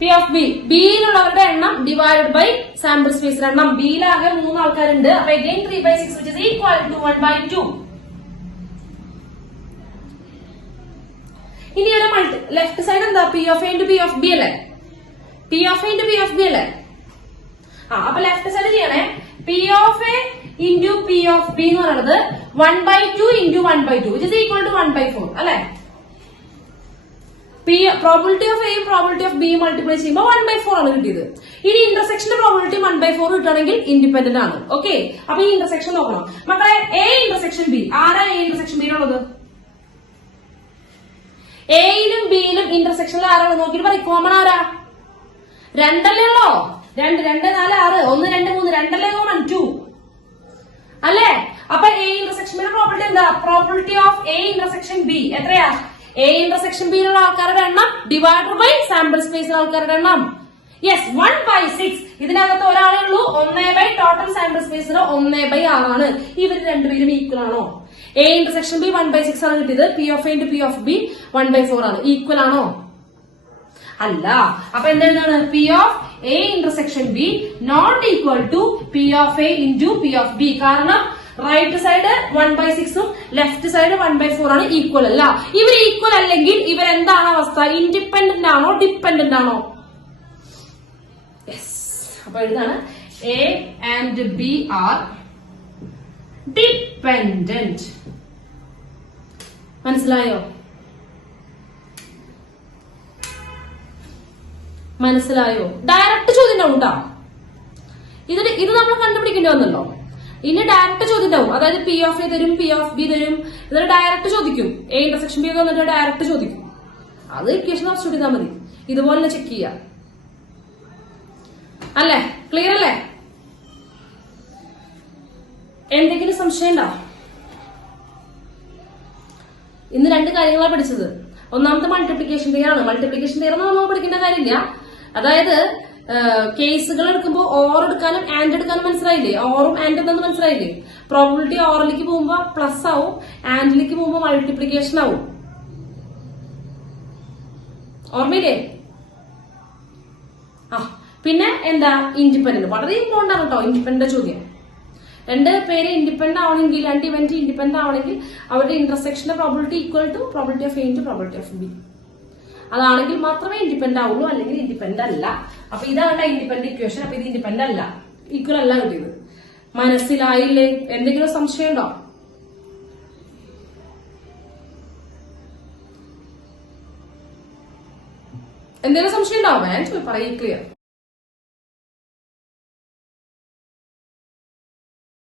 പി ഓഫ് ബി, ബിയിലുള്ളവരുടെ എണ്ണം ഡിവൈഡഡ് ബൈ സാമ്പിൾ സ്പേസിന്റെ എണ്ണം. ബിയിലാകെ 3 ആൾക്കാരുണ്ട്, അപ്പൊ again 3/6 which is equal to 1/2. ഇനി ഇവിടെ ലെഫ്റ്റ് സൈഡ് എന്താ? P of A into P of B അല്ലേ? P of A into P of B അല്ലേ? അപ്പൊ ലെഫ്റ്റ് സൈഡ് ചെയ്യണേ. P of A into P of B എന്ന് പറയുന്നത് 1/2 into 1/2 which is equal to 1/4 അല്ലെ? പ്രോബിലിറ്റി ഓഫ് എയും probability of ബിയും multiply ചെയ്യുമ്പോൾ 1/4 ആണ് കിട്ടിയത്. ഇനി ഇന്റർസെക്ഷന്റെ പ്രോബിലിറ്റി 1/4 കിട്ടുകയാണെങ്കിൽ ഇൻഡിപെൻഡന്റ് ആണ്. ഓക്കെ, അപ്പൊ ഈ ഇന്റർസെക്ഷൻ നോക്കണം മക്കളെ. എ ഇന്റർസെക്ഷൻ ബി, ആരാ എ ഇന്റർസെക്ഷൻ ബിയിലുള്ളത്? എയിലും ബിയിലും ഇന്റർസെക്ഷനിൽ ആരാണ് നോക്കിയിട്ട് പറയും. കോമൺ ആരാ? 2 അല്ലേ ഉള്ളോ? 2, 2, 4, 6, 1, 2, 3, 2 അല്ലേ കോമൺ? 2 അല്ലേ? അപ്പൊ എ ഇന്റർസെക്ഷൻ ബിയുടെ പ്രോബിലിറ്റി എന്താ? Probability of A intersection B എത്രയാ? എ ഇന്റർസെക്ഷൻ ബിയിലുള്ള ആൾക്കാരുടെ എണ്ണം ഡിവൈഡഡ് ബൈ സാമ്പിൾ സ്പേസിലെ ആൾക്കാരുടെ എണ്ണം. യെസ്, 1/6. ഇതിനകത്ത് ഒരാളേ ഉള്ളൂ. 1/, ടോട്ടൽ സാമ്പിൾ സ്പേസിന് 1/6 ആണ്. ഇവർ രണ്ടുപേരും ഈക്വൽ ആണോ? എ ഇന്റർസെക്ഷൻ ബി 1/6 ആണ് കിട്ടിയത്. P of A into P of B 1/4 ആണ്. ഈക്വൽ ആണോ? അല്ല. അപ്പൊ എന്താണ്? P of A intersection B not equal to P of A into P of B. കാരണം റൈറ്റ് സൈഡ് 1/6ഉം ലെഫ്റ്റ് സൈഡ് 1/4 ആണ്. ഈക്വൽ അല്ല. ഇവർ ഈക്വൽ അല്ലെങ്കിൽ ഇവരെന്താണ് അവസ്ഥ? ഇൻഡിപെൻഡന്റ് ആണോ ഡിപെൻഡന്റ് ആണോ? യെസ്, അപ്പൊ ഇതാണ് A and B are dependent. മനസ്സിലായോ? മനസ്സിലായോ? ഡയറക്റ്റ് ചോദ്യം ഉണ്ടാവും കേട്ടോ. ഇത് നമ്മൾ കണ്ടുപിടിക്കേണ്ടി വന്നല്ലോ. ഇനി ഡയറക്റ്റ് ചോദ്യം ഉണ്ടാവും. അതായത് പി ഓഫ് എ തരും, പി ഓഫ് ബി തരും. ഇതിന് ഡയറക്റ്റ് ചോദിക്കും. എ ഇന്റർസെക്ഷൻ ബി വന്നിട്ട് ഡയറക്റ്റ് ചോദിക്കും. അത് ഇക്വേഷൻ സബ്സ്റ്റിറ്റ്യൂട്ട് ചെയ്താൽ മതി. ഇതുപോലെ ചെക്ക് ചെയ്യാം അല്ലേ? ക്ലിയർ അല്ലേ? എന്തെങ്കിലും സംശയം ഉണ്ടോ? ഇന്ന് 2 കാര്യങ്ങളാണ് പഠിച്ചത്. ഒന്നാമത്തെ മൾട്ടിപ്ലിക്കേഷൻ തിയറി ആണ്. മൾട്ടിപ്ലിക്കേഷൻ തിയറി നമ്മൾ പഠിക്കേണ്ട കാര്യമില്ല. അതായത് കേസുകൾ എടുക്കുമ്പോൾ ഓർ എടുക്കാനും ആൻഡ് എടുക്കാനും മനസ്സിലായില്ലേ? ഓറും ആൻഡ് എന്നു മനസ്സിലായില്ലേ? പ്രോബിലിറ്റി ഓറിലേക്ക് പോകുമ്പോ പ്ലസ് ആവും, ആൻഡിലേക്ക് പോകുമ്പോ മൾട്ടിപ്ലിക്കേഷൻ ആവും. ഓർമ്മയില്ലേ? പിന്നെ എന്താ? ഇൻഡിപെൻഡന്റ്. വളരെ ഇമ്പോർട്ടന്റ് ആണ് കേട്ടോ ഇൻഡിപെൻഡന്റ് ചോദ്യം. 2 പേര് ഇൻഡിപെൻഡന്റ് ആവണമെങ്കിൽ, 2 ഇവന്റ് ഇൻഡിപെൻഡന്റ് ആവണമെങ്കിൽ അവരുടെ ഇന്റർസെക്ഷന്റെ probability equal to probability of A into probability of B. അതാണെങ്കിൽ മാത്രമേ ഇൻഡിപെൻഡന്റ് ആവുള്ളൂ, അല്ലെങ്കിൽ ഇൻഡിപെൻഡന്റ് അല്ല. അപ്പൊ ഇതാണ് ഇൻഡിപെൻഡന്റ് ഇക്വേഷൻ. അപ്പൊ ഇത് ഇൻഡിപെൻഡന്റ് അല്ല, ഈക്വൽ അല്ല കിട്ടിയത്. മനസ്സിലായില്ലേ? എന്തെങ്കിലും സംശയം ഉണ്ടോ? എന്തെങ്കിലും സംശയം ഉണ്ടാവും? ഞാൻ പറയും ക്ലിയർ.